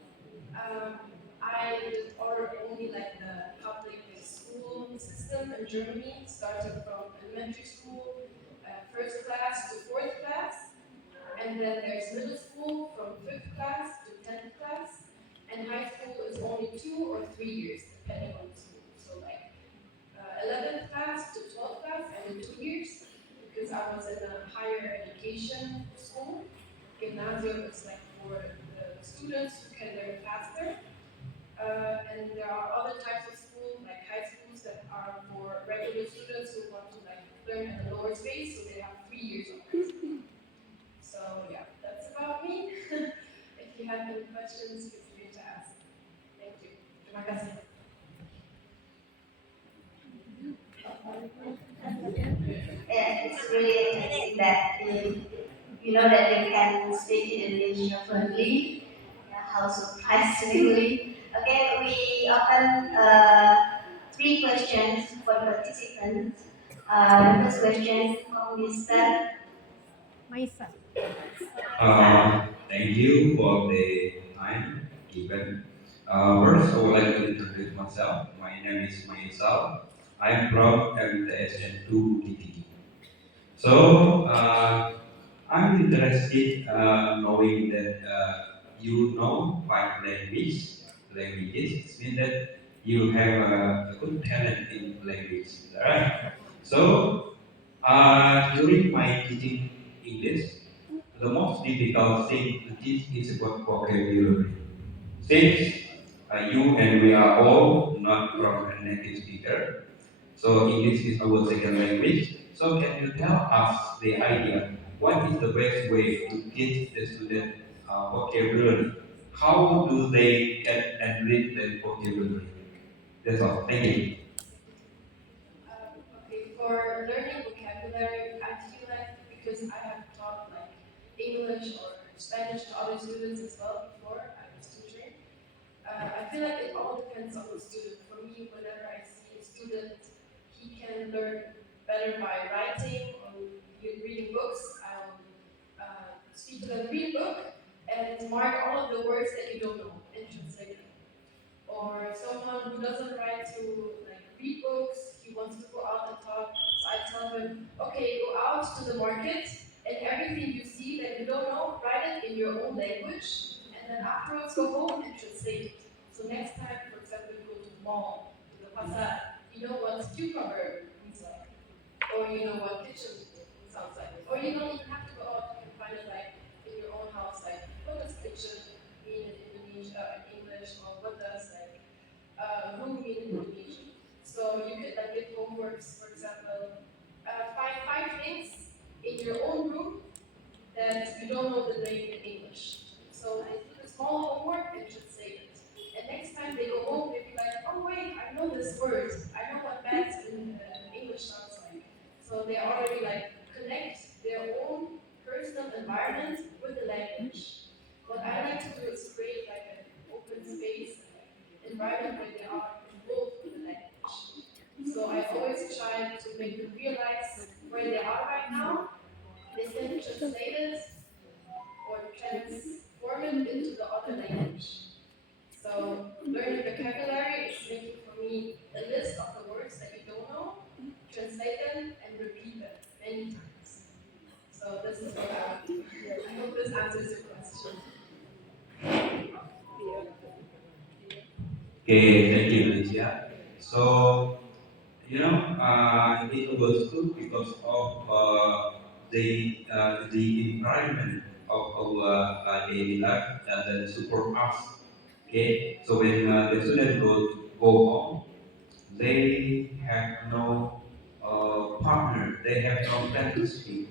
I did only like the public school system in Germany, starting from elementary school, first class to fourth class, and then there's middle school from fifth class to 10th class, and high school is only 2 or 3 years, depending on the school. So like 11th class to 12th class, I did 2 years because I was in a higher education school. Gymnasium is like for the students who can learn faster. And there are other types of schools, like high schools, that are for regular students who want to like learn at a lower space, so they have 3 years of high school. So yeah, that's about me. If you have any questions, feel free to ask. Thank you. Terima kasih. yeah, it's really interesting that you know that they can speak in Indonesia fluently. Yeah, how surprisingly. Okay, Okay, we open three questions for the participants. The first question from Mr. Thank you for the time given. First, I would like to introduce myself. My name is Maisal. I'm from MTSN 2 DTD. So, I'm interested knowing that you know five languages. It means that you have a good talent in language, right? So, during my teaching English, the most difficult thing to teach is about vocabulary. Since you and we are all not from a native speaker, so English is our second language. So can you tell us the idea? What is the best way to teach the student vocabulary? How do they get and read the vocabulary? That's all. Thank you. Okay, for learning vocabulary, I feel like because I have taught like English or Spanish to other students as well before I was tutoring, I feel like it all depends on the student. For me, whenever I see a student, he can learn better by writing or reading books. I'll speak to them, read a book, and mark all of the words that you don't know and translate them. Or someone who doesn't write to like read books, he wants to go out and talk. So I tell him, okay, go out to the market and everything you see that you don't know, write it in your own language, and then afterwards go home and translate it. So next time, for example, you go to the mall, to the pasar, you know what cucumber means like, or you know what kitchen sounds like, or you don't even have to go out. You can find it like in your own house, like what does kitchen mean in Indonesia, in English, or what does like room mean in Indonesian. So you could like give homeworks, for example, find five things in your own room that you don't know the name in English. So they do the small homework and translate it. And next time they go home, they'll be like, oh wait, I know this word. I know what that in English sounds like. So they already like connect their own personal environment with the language. What I like to do is create like an open space, like environment where they are involved with the language. So I always try to make them realize where they are right now. They can translate it or transform it into the other language. So learning vocabulary is making for me a list of the words that you don't know, translate them, and repeat them many times. So this is what I would do. I hope this answers your question. Okay, thank you, Alicia. So, it was good because of the environment of our daily life that support us. Okay, so when the students go home, they have no partner, they have no friend to speak.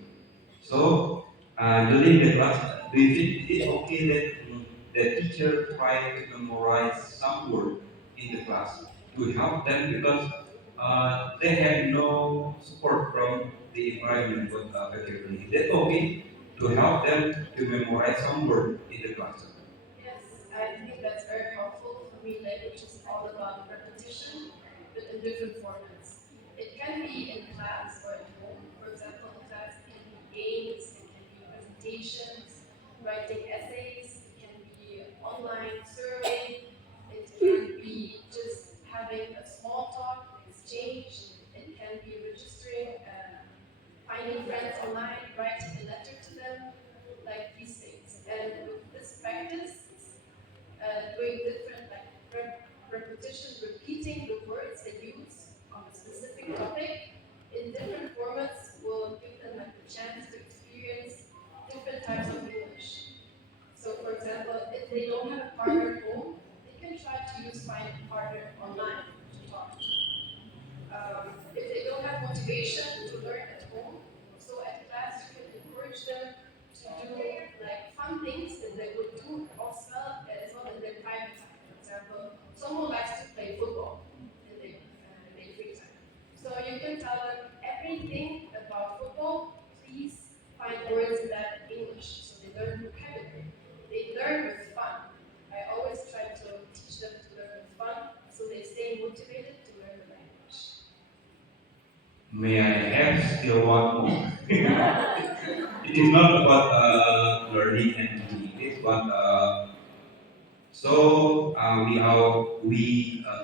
So, during the class, do you think it is okay that the teacher try to memorize some word in the class to help them because they have no support from the environment with vocabulary? Is that okay to help them to memorize some word in the class? Yes, I think that's very helpful. For me, language is all about repetition, but in different formats. It can be in class or at home. For example, in class, it can be games, it can be presentations, writing essays, it can be online survey, it can be just having a small talk, exchange, it can be registering, finding friends online, writing a letter to them, like these things. And with this practice, doing different like repetition, repeating the words they use on a specific topic in different formats will give them like the chance to experience different types of English. So, for example, if they don't have a partner at home, they can try to find a partner online to talk to. If they don't have motivation to learn at home, so at class you can encourage them to do like fun things that they would do as well in their private time. For example, someone likes to play football in their free time. So you can tell them everything about football. Please find words in that in English, so they learn vocabulary. They learn with fun. I always try to teach them to learn May I have still one more? It is not about learning and teaching English, but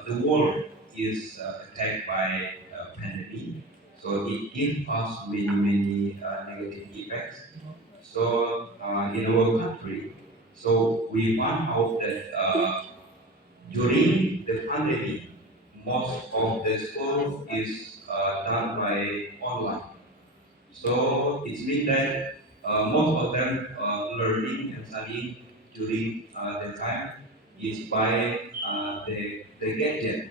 the world is attacked by pandemic. So it gives us many negative effects. So in our country, so we found out that during the pandemic, most of the school is done by online. So it means that most of them learning and studying during the time is by the gadget.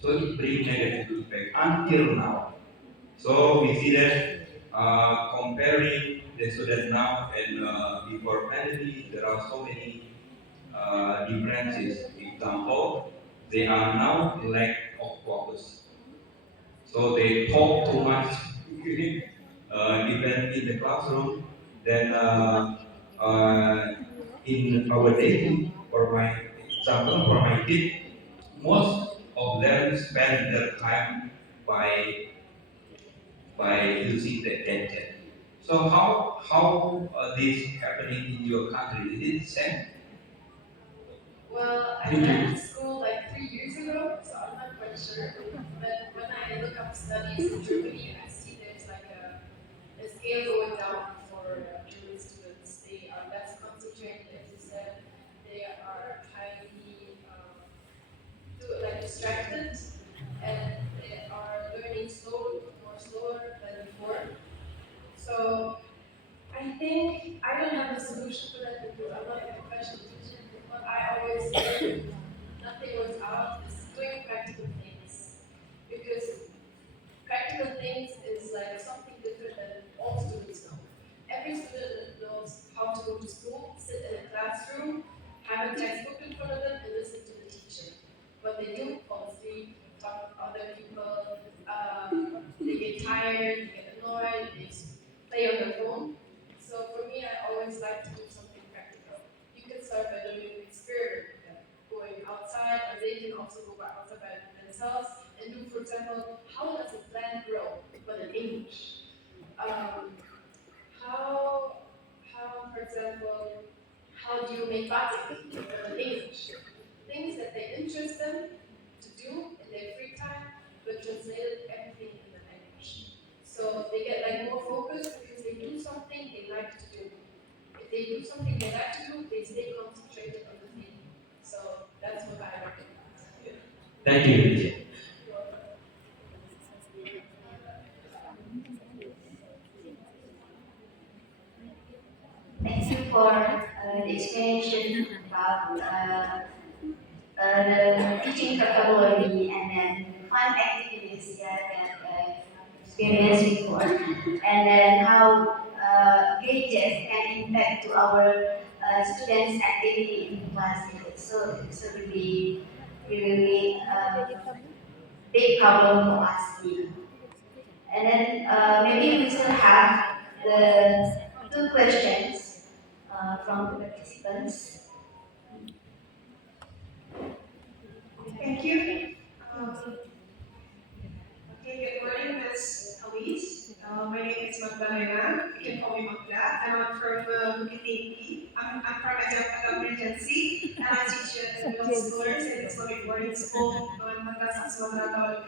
So it brings negative effect until now. So we see that comparing the student now and before pandemic, there are so many differences. Example, they are now lack of focus. So they talk too much, even in the classroom. Then in our daily, for my example, for my kid, most of them spend their time by using the gadget. So how this happening in your country? Is it same? Well, I left school like 3 years ago, so I'm not quite sure. But when I look up studies in Germany, I see there's like a scale going down for German students. They are less concentrated, as you said. They are highly like distracted, and they are learning more slower than before. So I think I don't have a solution for that because I'm not a professional teacher. But what I always say, if nothing works out, is doing practical things. Because practical things is like something different than all students know. Every student knows how to go to school, sit in a classroom, have a textbook in front of them, and listen to the teacher. What they do, fall asleep, talk to other people, they get tired, they get annoyed, they play on their phone. So for me, I always like to do something practical. You can start by doing an experiment with them, going outside, or they can also go back outside by themselves and do, for example, how does a plant grow, but in English? Um, how, for example, how do you make batik, but in English? Things that they interest them to do in their free time, but translated everything in the language. So they get like more focused because they do something they like to do. If they do something they like to do, they stay concentrated on the thing. So that's what I recommend. Thank you, Lydia. Thank you for the explanation about the teaching vocabulary and then fun activities that I've experienced before, and then how gadgets can impact to our students' activity in class. So really big problem for us here. And then maybe we still have the two questions from the participants. Thank you. Um, okay, good morning, Miss Elise. My name is Magdalena. You can call me Magda, and I'm from Bukit I'm from Agam Regency, and I teach middle schoolers in Islamic boarding school on Makassar, Sumatera.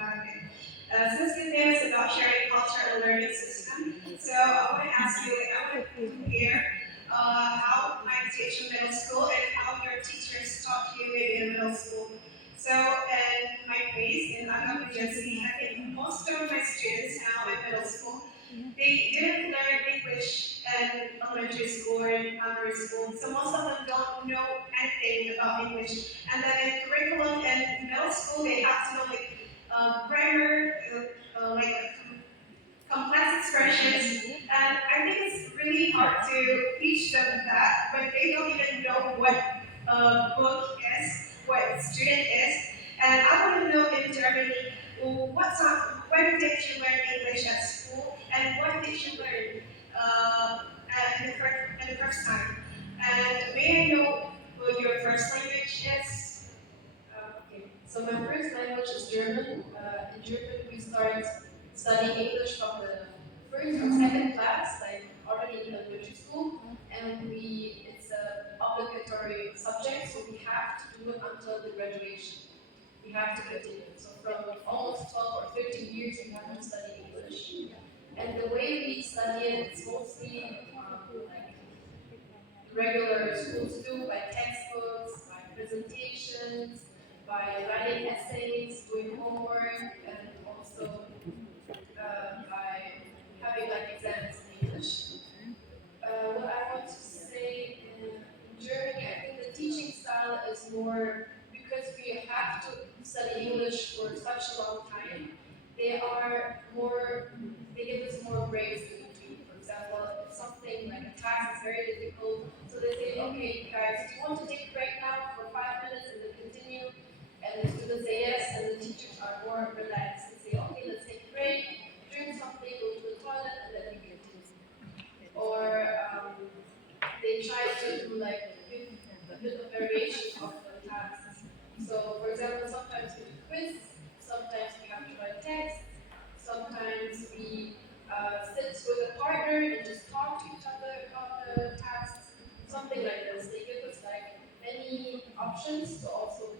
Since today is about sharing culture and learning system, so I want to ask you, I want to compare how my teach in middle school and how your teachers taught you maybe in middle school. So in my place in Agam Regency, I think most of my students now in middle school, they didn't learn English in elementary school or in primary school. So most of them don't know anything about English. And then in curriculum in middle school, they have to know like grammar, like complex expressions. And I think it's really hard to teach them that when they don't even know what book is, what student is. And I want to know in Germany, when did you learn English at school, and what did you learn in the first time? And may I know what your first language is? Okay. So my first language is German. In German, we start study English from the first or second class, like already in elementary school, and it's a obligatory subject, so we have to do it until the graduation. We have to continue. So from almost 12 or 13 years, we have to study English. And the way we study it is mostly like regular schools do, by textbooks, by presentations, by writing essays, doing homework, and also by having like exams in English. What I want to say in Germany, I think the teaching style is more because we have to study English for such a long time. They are more, they give us more breaks in between. For example, if something like a task is very difficult, so they say, okay, guys, do you want to take a break now for 5 minutes and then continue? And the students say yes, and the teachers are more relaxed and say, okay, let's take a break, drink something, go to the toilet, and then we continue. Or they try to do like give a bit of variation of the tasks. So for example, sometimes we do quiz, sometimes we have to write text, sometimes we sit with a partner and just talk to each other about the tasks, something like this. They give us like many options to also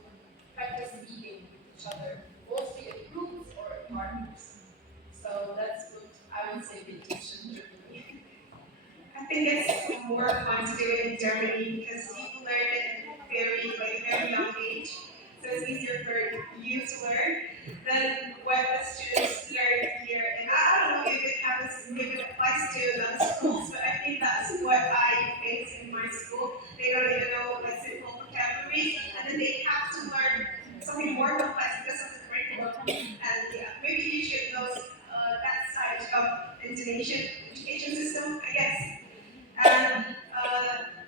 practice speaking with each other, mostly in groups or in partners. So that's what I would say they teach in Germany. I think it's more fun to do it in Germany because you learn it at very young age. So it's easier for you to learn than what the students learn here. And I don't know if it applies to other schools, but I think that's what I face in my school. They don't even know like simple vocabulary, and then they have to learn something more complex because of the curriculum. And yeah, maybe you should know that side of intonation education system, I guess. And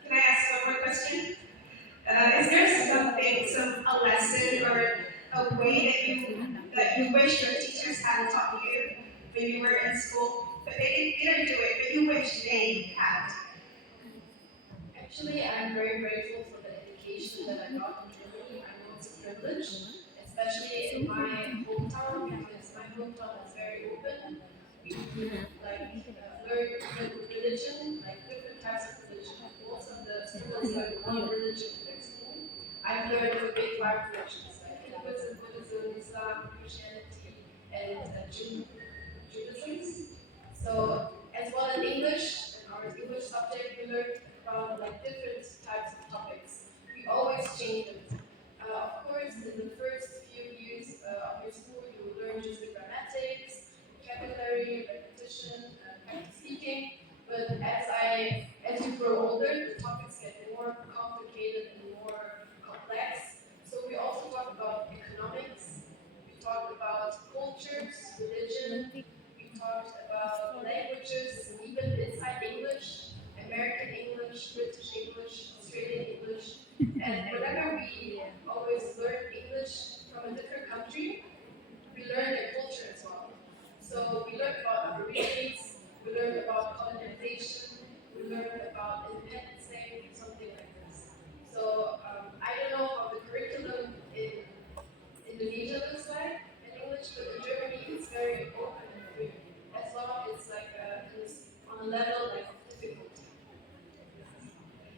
can I ask one more question? Is there a lesson or a way that you wish your teachers had taught you when you were in school, but they didn't do it, but you wish they had? Actually, I'm very grateful for the education that I got in Germany. I know it's a privilege, especially in my hometown, because my hometown is very open. We learn even religion, like different types of religion. Most of the students learn one religion in their school. I've learned the big five religions, like Hinduism, Buddhism, Islam, Christianity, and Judaism. So, as well in English, in our English subject, we learned about like different types of topics. We always change it. Of course, in the first few years of your school, you will learn just the grammatics, vocabulary, repetition, practice speaking. But as you grow older, the topics get more complicated and more complex. So we also talk about economics. We talk about cultures, religion, we talked about languages, even inside English, American English, British English, Australian English. And whenever we always learn English from a different country, we learn their culture as well. So we learn about aborigines, we learn about colonization, we learn about Independence Day, something like this. So I don't know how the curriculum in Indonesia looks like in English, but in Germany it's very open and free. As long as it's like it's on a level like of difficulty.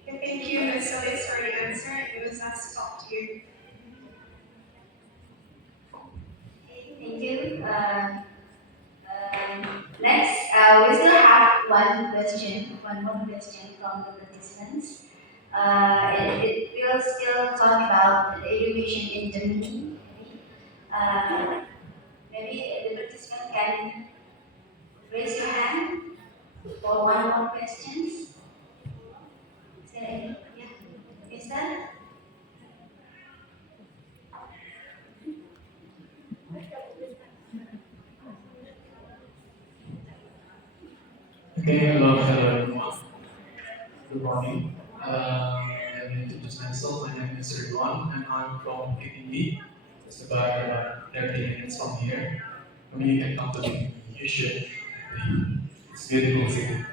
And thank you, Ms. Solis, for the answer. It was nice to talk to you. Thank you. Next, we still have one more question from the participants. It will still talk about the education in Germany. Uh, Maybe the participant can raise your hand for one more questions. Is there any? Yeah. Is that? Okay, hello everyone. Good morning. Let me introduce myself. My name is Ridwan and I'm from KTB. It's about 30 minutes from here. Maybe you can come to me. You should. It's beautiful city.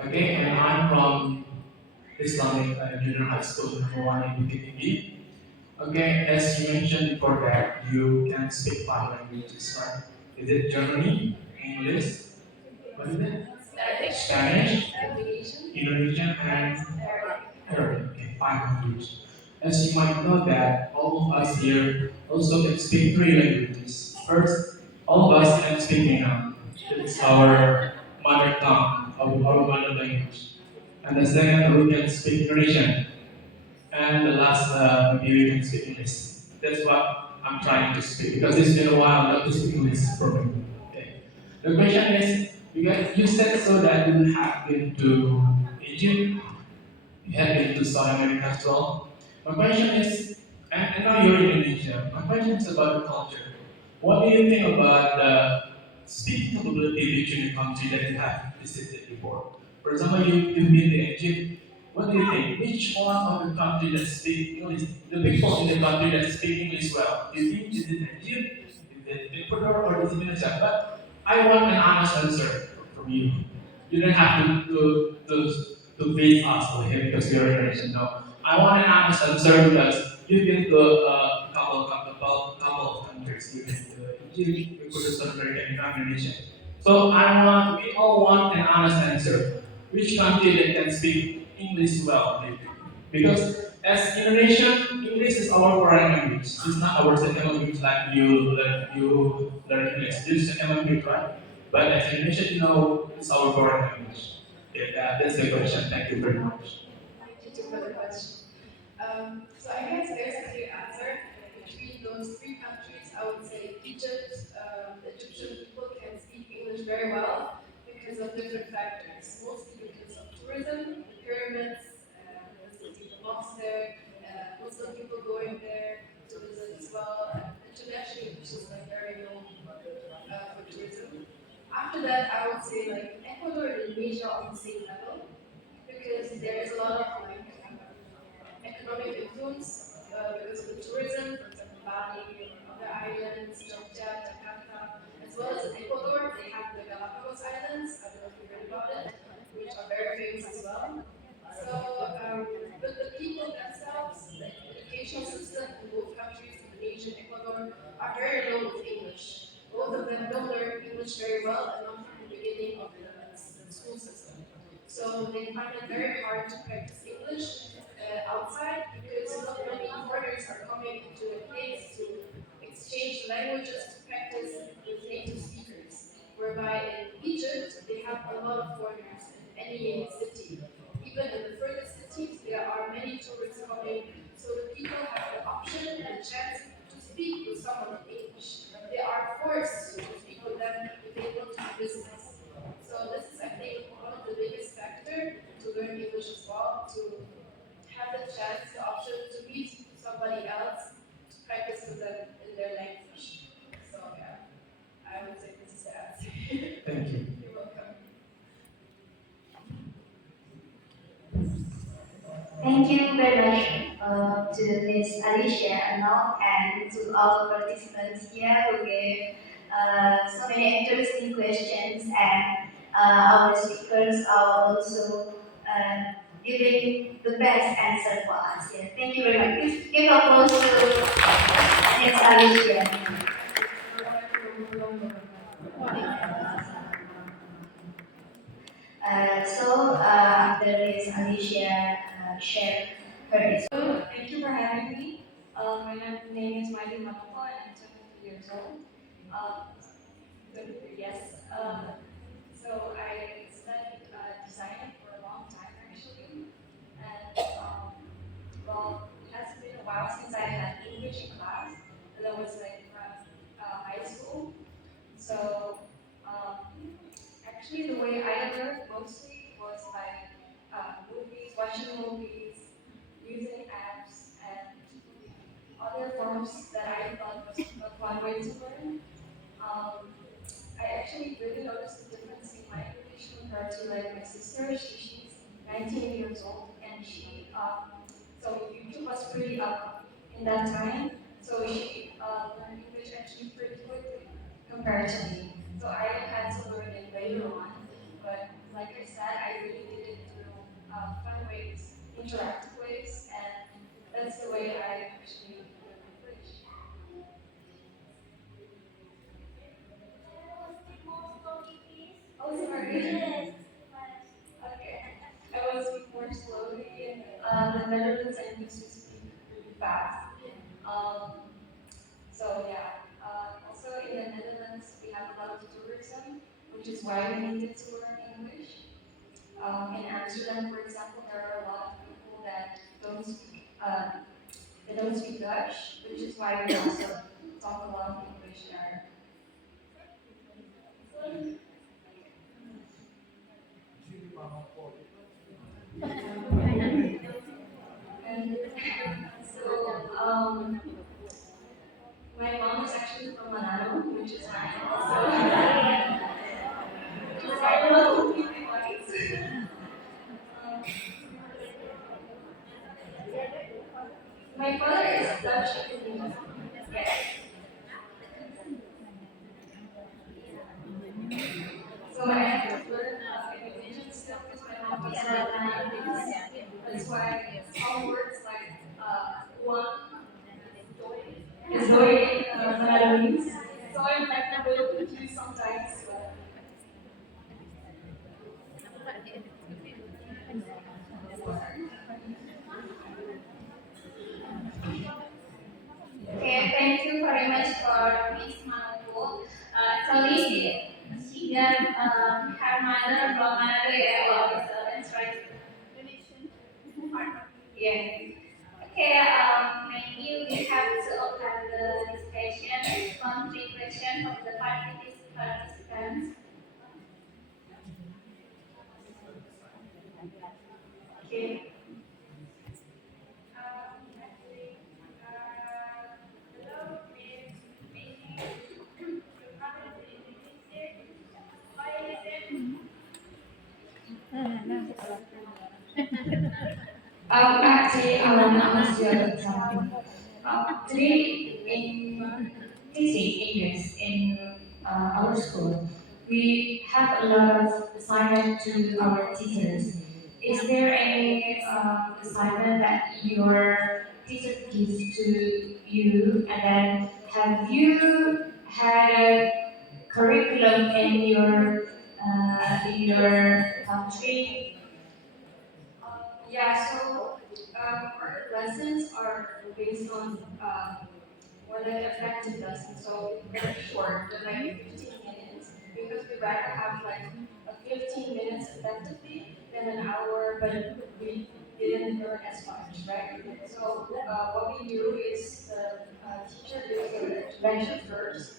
Okay, and I'm from Islamic Junior High School number one in KTB. Okay, as you mentioned before that, you can speak five languages, right? Is it Germany, English, what is it? Spanish, Spanish, Indonesian, Indonesian, and Arabic. Arabic. Okay, five languages. As you might know that all of us here also can speak three languages. First, all of us can speak Minang. It's our mother tongue, our mother language. And the second, we can speak Indonesian. And the last, maybe we can speak English. That's what I'm trying to speak because it's been a while not to speak English properly. Okay. The question is, you said so that you have been to Egypt, you have been to South America as well. My question is, and now you're in Indonesia. My question is about the culture. What do you think about the speaking capability between the country that you have visited before? For example, you've been to Egypt. What do you think? Which one of the country that speak English, the people in the country that speak English well? Do you think is it Egypt, is it Ecuador, or is it Indonesia? But I want an honest answer from you. You don't have to beat us over here because we are Indonesian. No, I want an honest answer because you've been to a couple of countries. You've been to Egypt, Ecuador, South America, and now Indonesia. So we all want an honest answer. Which country that can speak English well? Because as Indonesian, English is our foreign language. It's not our second language like you learn English. This is second language, right? But as Indonesian, it's our foreign language. Okay, that's the question. Thank you very much. Thank you too for the question. So I guess there's a clear answer. Between those three countries, I would say Egypt. The Egyptian people can speak English very well because of different factors. Mostly because of tourism, the pyramids, visiting the mosque there, Muslim people going there to visit as well. And internationally, which is like very known for tourism. After that, I would say like Ecuador and Indonesia on the same level because there is a lot of like economic influence because of the tourism, for example, Bali or other islands, Jogja, Jakarta, as well as in Ecuador, they have the Galapagos Islands. I don't know if you heard about it, which are very famous as well. So, but the people themselves, the educational system in both countries, Indonesia and Ecuador, are very low with English. Both of them don't learn English very well and not from the beginning of the school system. So they find it very hard to practice English outside because not many foreigners are coming into a place to exchange languages to practice with native speakers. Whereby in Egypt, they have a lot of foreigners in any city. Even in the furthest cities, there are many tourists coming, so the people have the option and the chance to speak with someone in English. They are forced to speak with them if they want to do business. So this is, I think, one of the biggest factor to learn English as well, to have the chance, the option to meet somebody else, to practice with them in their language. So yeah, I would say this is the answer. Thank you. You're welcome. Thank you very much to Ms. Alicia Arnold and to all participants here who gave so many interesting questions and our speakers are also giving the best answer for us. Yeah, thank you very much. Please give applause to Ms. Alicia. After Ms. Alicia shared her Thank you for having me. My name is Miley Manoko and I'm 23 years old. Um, 23, yes. So I studied design for a long time actually. And well, it has been a while since I had English in class. And that was like from high school. So actually the way I learned mostly was by movies, watching movies, using apps, and other forms that I thought was a fun way to learn. Um, I actually really noticed the difference in my English compared to like my sister. She's 19 years old, and so YouTube was pretty up in that time. So she learned English actually pretty quickly compared to me. So I had to learn it later on. But like I said, I really did it through fun ways, interactive ways, and that's the way I actually learn English. the Netherlands and used to speak really fast. Um, so yeah, also in the Netherlands we have a lot of tourism, which is why we needed to learn English. In Amsterdam, for example, there are a lot of people that don't speak Dutch, which is why we also talk a lot of English there. And so my mom is actually from Manado, which is nice. So which is why we're completely white. Um, my father is Dutch Indonesian. Yes. So I have to learn Indonesian still because my mom doesn't know Manado. That's why some words like one is going in Manadonese. So I'm like a little confused sometimes. But Okay, thank you very much for Miss Manuko. Actually, she got her mother from another area, so that's right. Yeah. Okay, maybe we have to open the discussion. One three question from the participants. Okay. Actually, I want to ask you something. Today in teaching English in our school, we have a lot of assignment to our teachers. Is there any assignment that your teacher gives to you, and then have you had a curriculum in your country? yeah, so our lessons are based on what an effective lesson. So they're short, they're like 15 minutes because we rather have like a 15 minutes effectively than an hour, but we didn't learn as much, right? So what we do is the teacher gives the lecture first,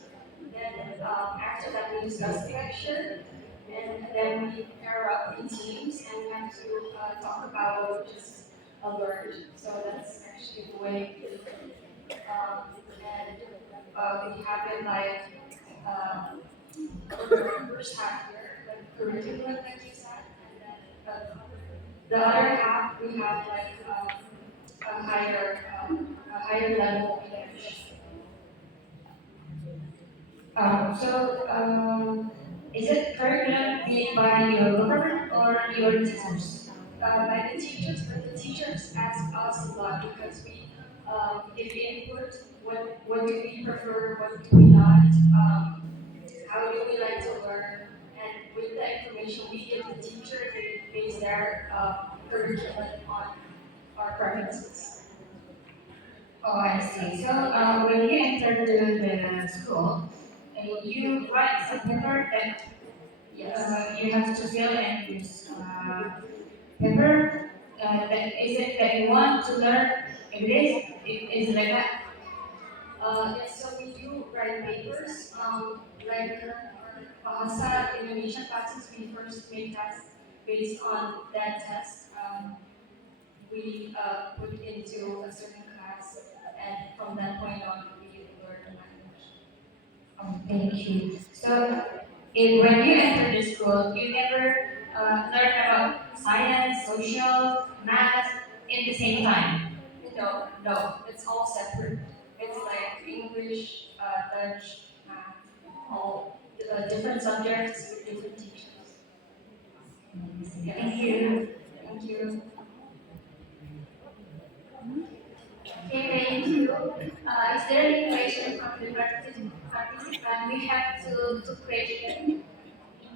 then after that we discuss the lecture, and then we pair up in teams and we have to talk about what we just learned. So that's actually the way we do it. And we have it like for the first half year, like curriculum like you said, and then the other half we have like a higher level English. Is it curriculum made by your government or your teachers? By the teachers, but the teachers ask us a lot because we give input. What do we prefer? What do we not? How do we like to learn? And with the information we give the teacher, they base their curriculum on our preferences. Oh, I see. So when you enter to the school, you write some paper that Yes. you have to fill in this paper. Is it that you want to learn English? Is it like that? Yes, so we do write papers. Like our Bahasa Indonesia classes, we first make tests based on that test. We put into a certain class, and from that point on, we learn the language. Oh, thank you. So when you enter the school, you never learn about science, social, math in the same time. No, it's all separate. It's like English, Dutch, math, all different subjects with different teachers. Thank Yes. you. Thank you. Okay, thank you. Is there any question from the participant? We have two questions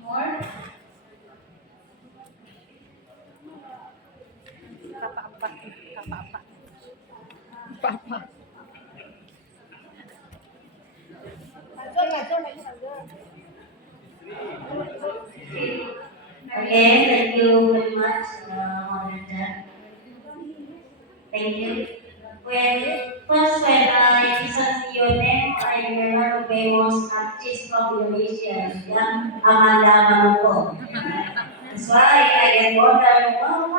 more. Okay, thank you very much, moderator. Thank you. When I search your name, I remember famous artist from Indonesia, yang Amanda Manopo. That's why I get wonder, wow,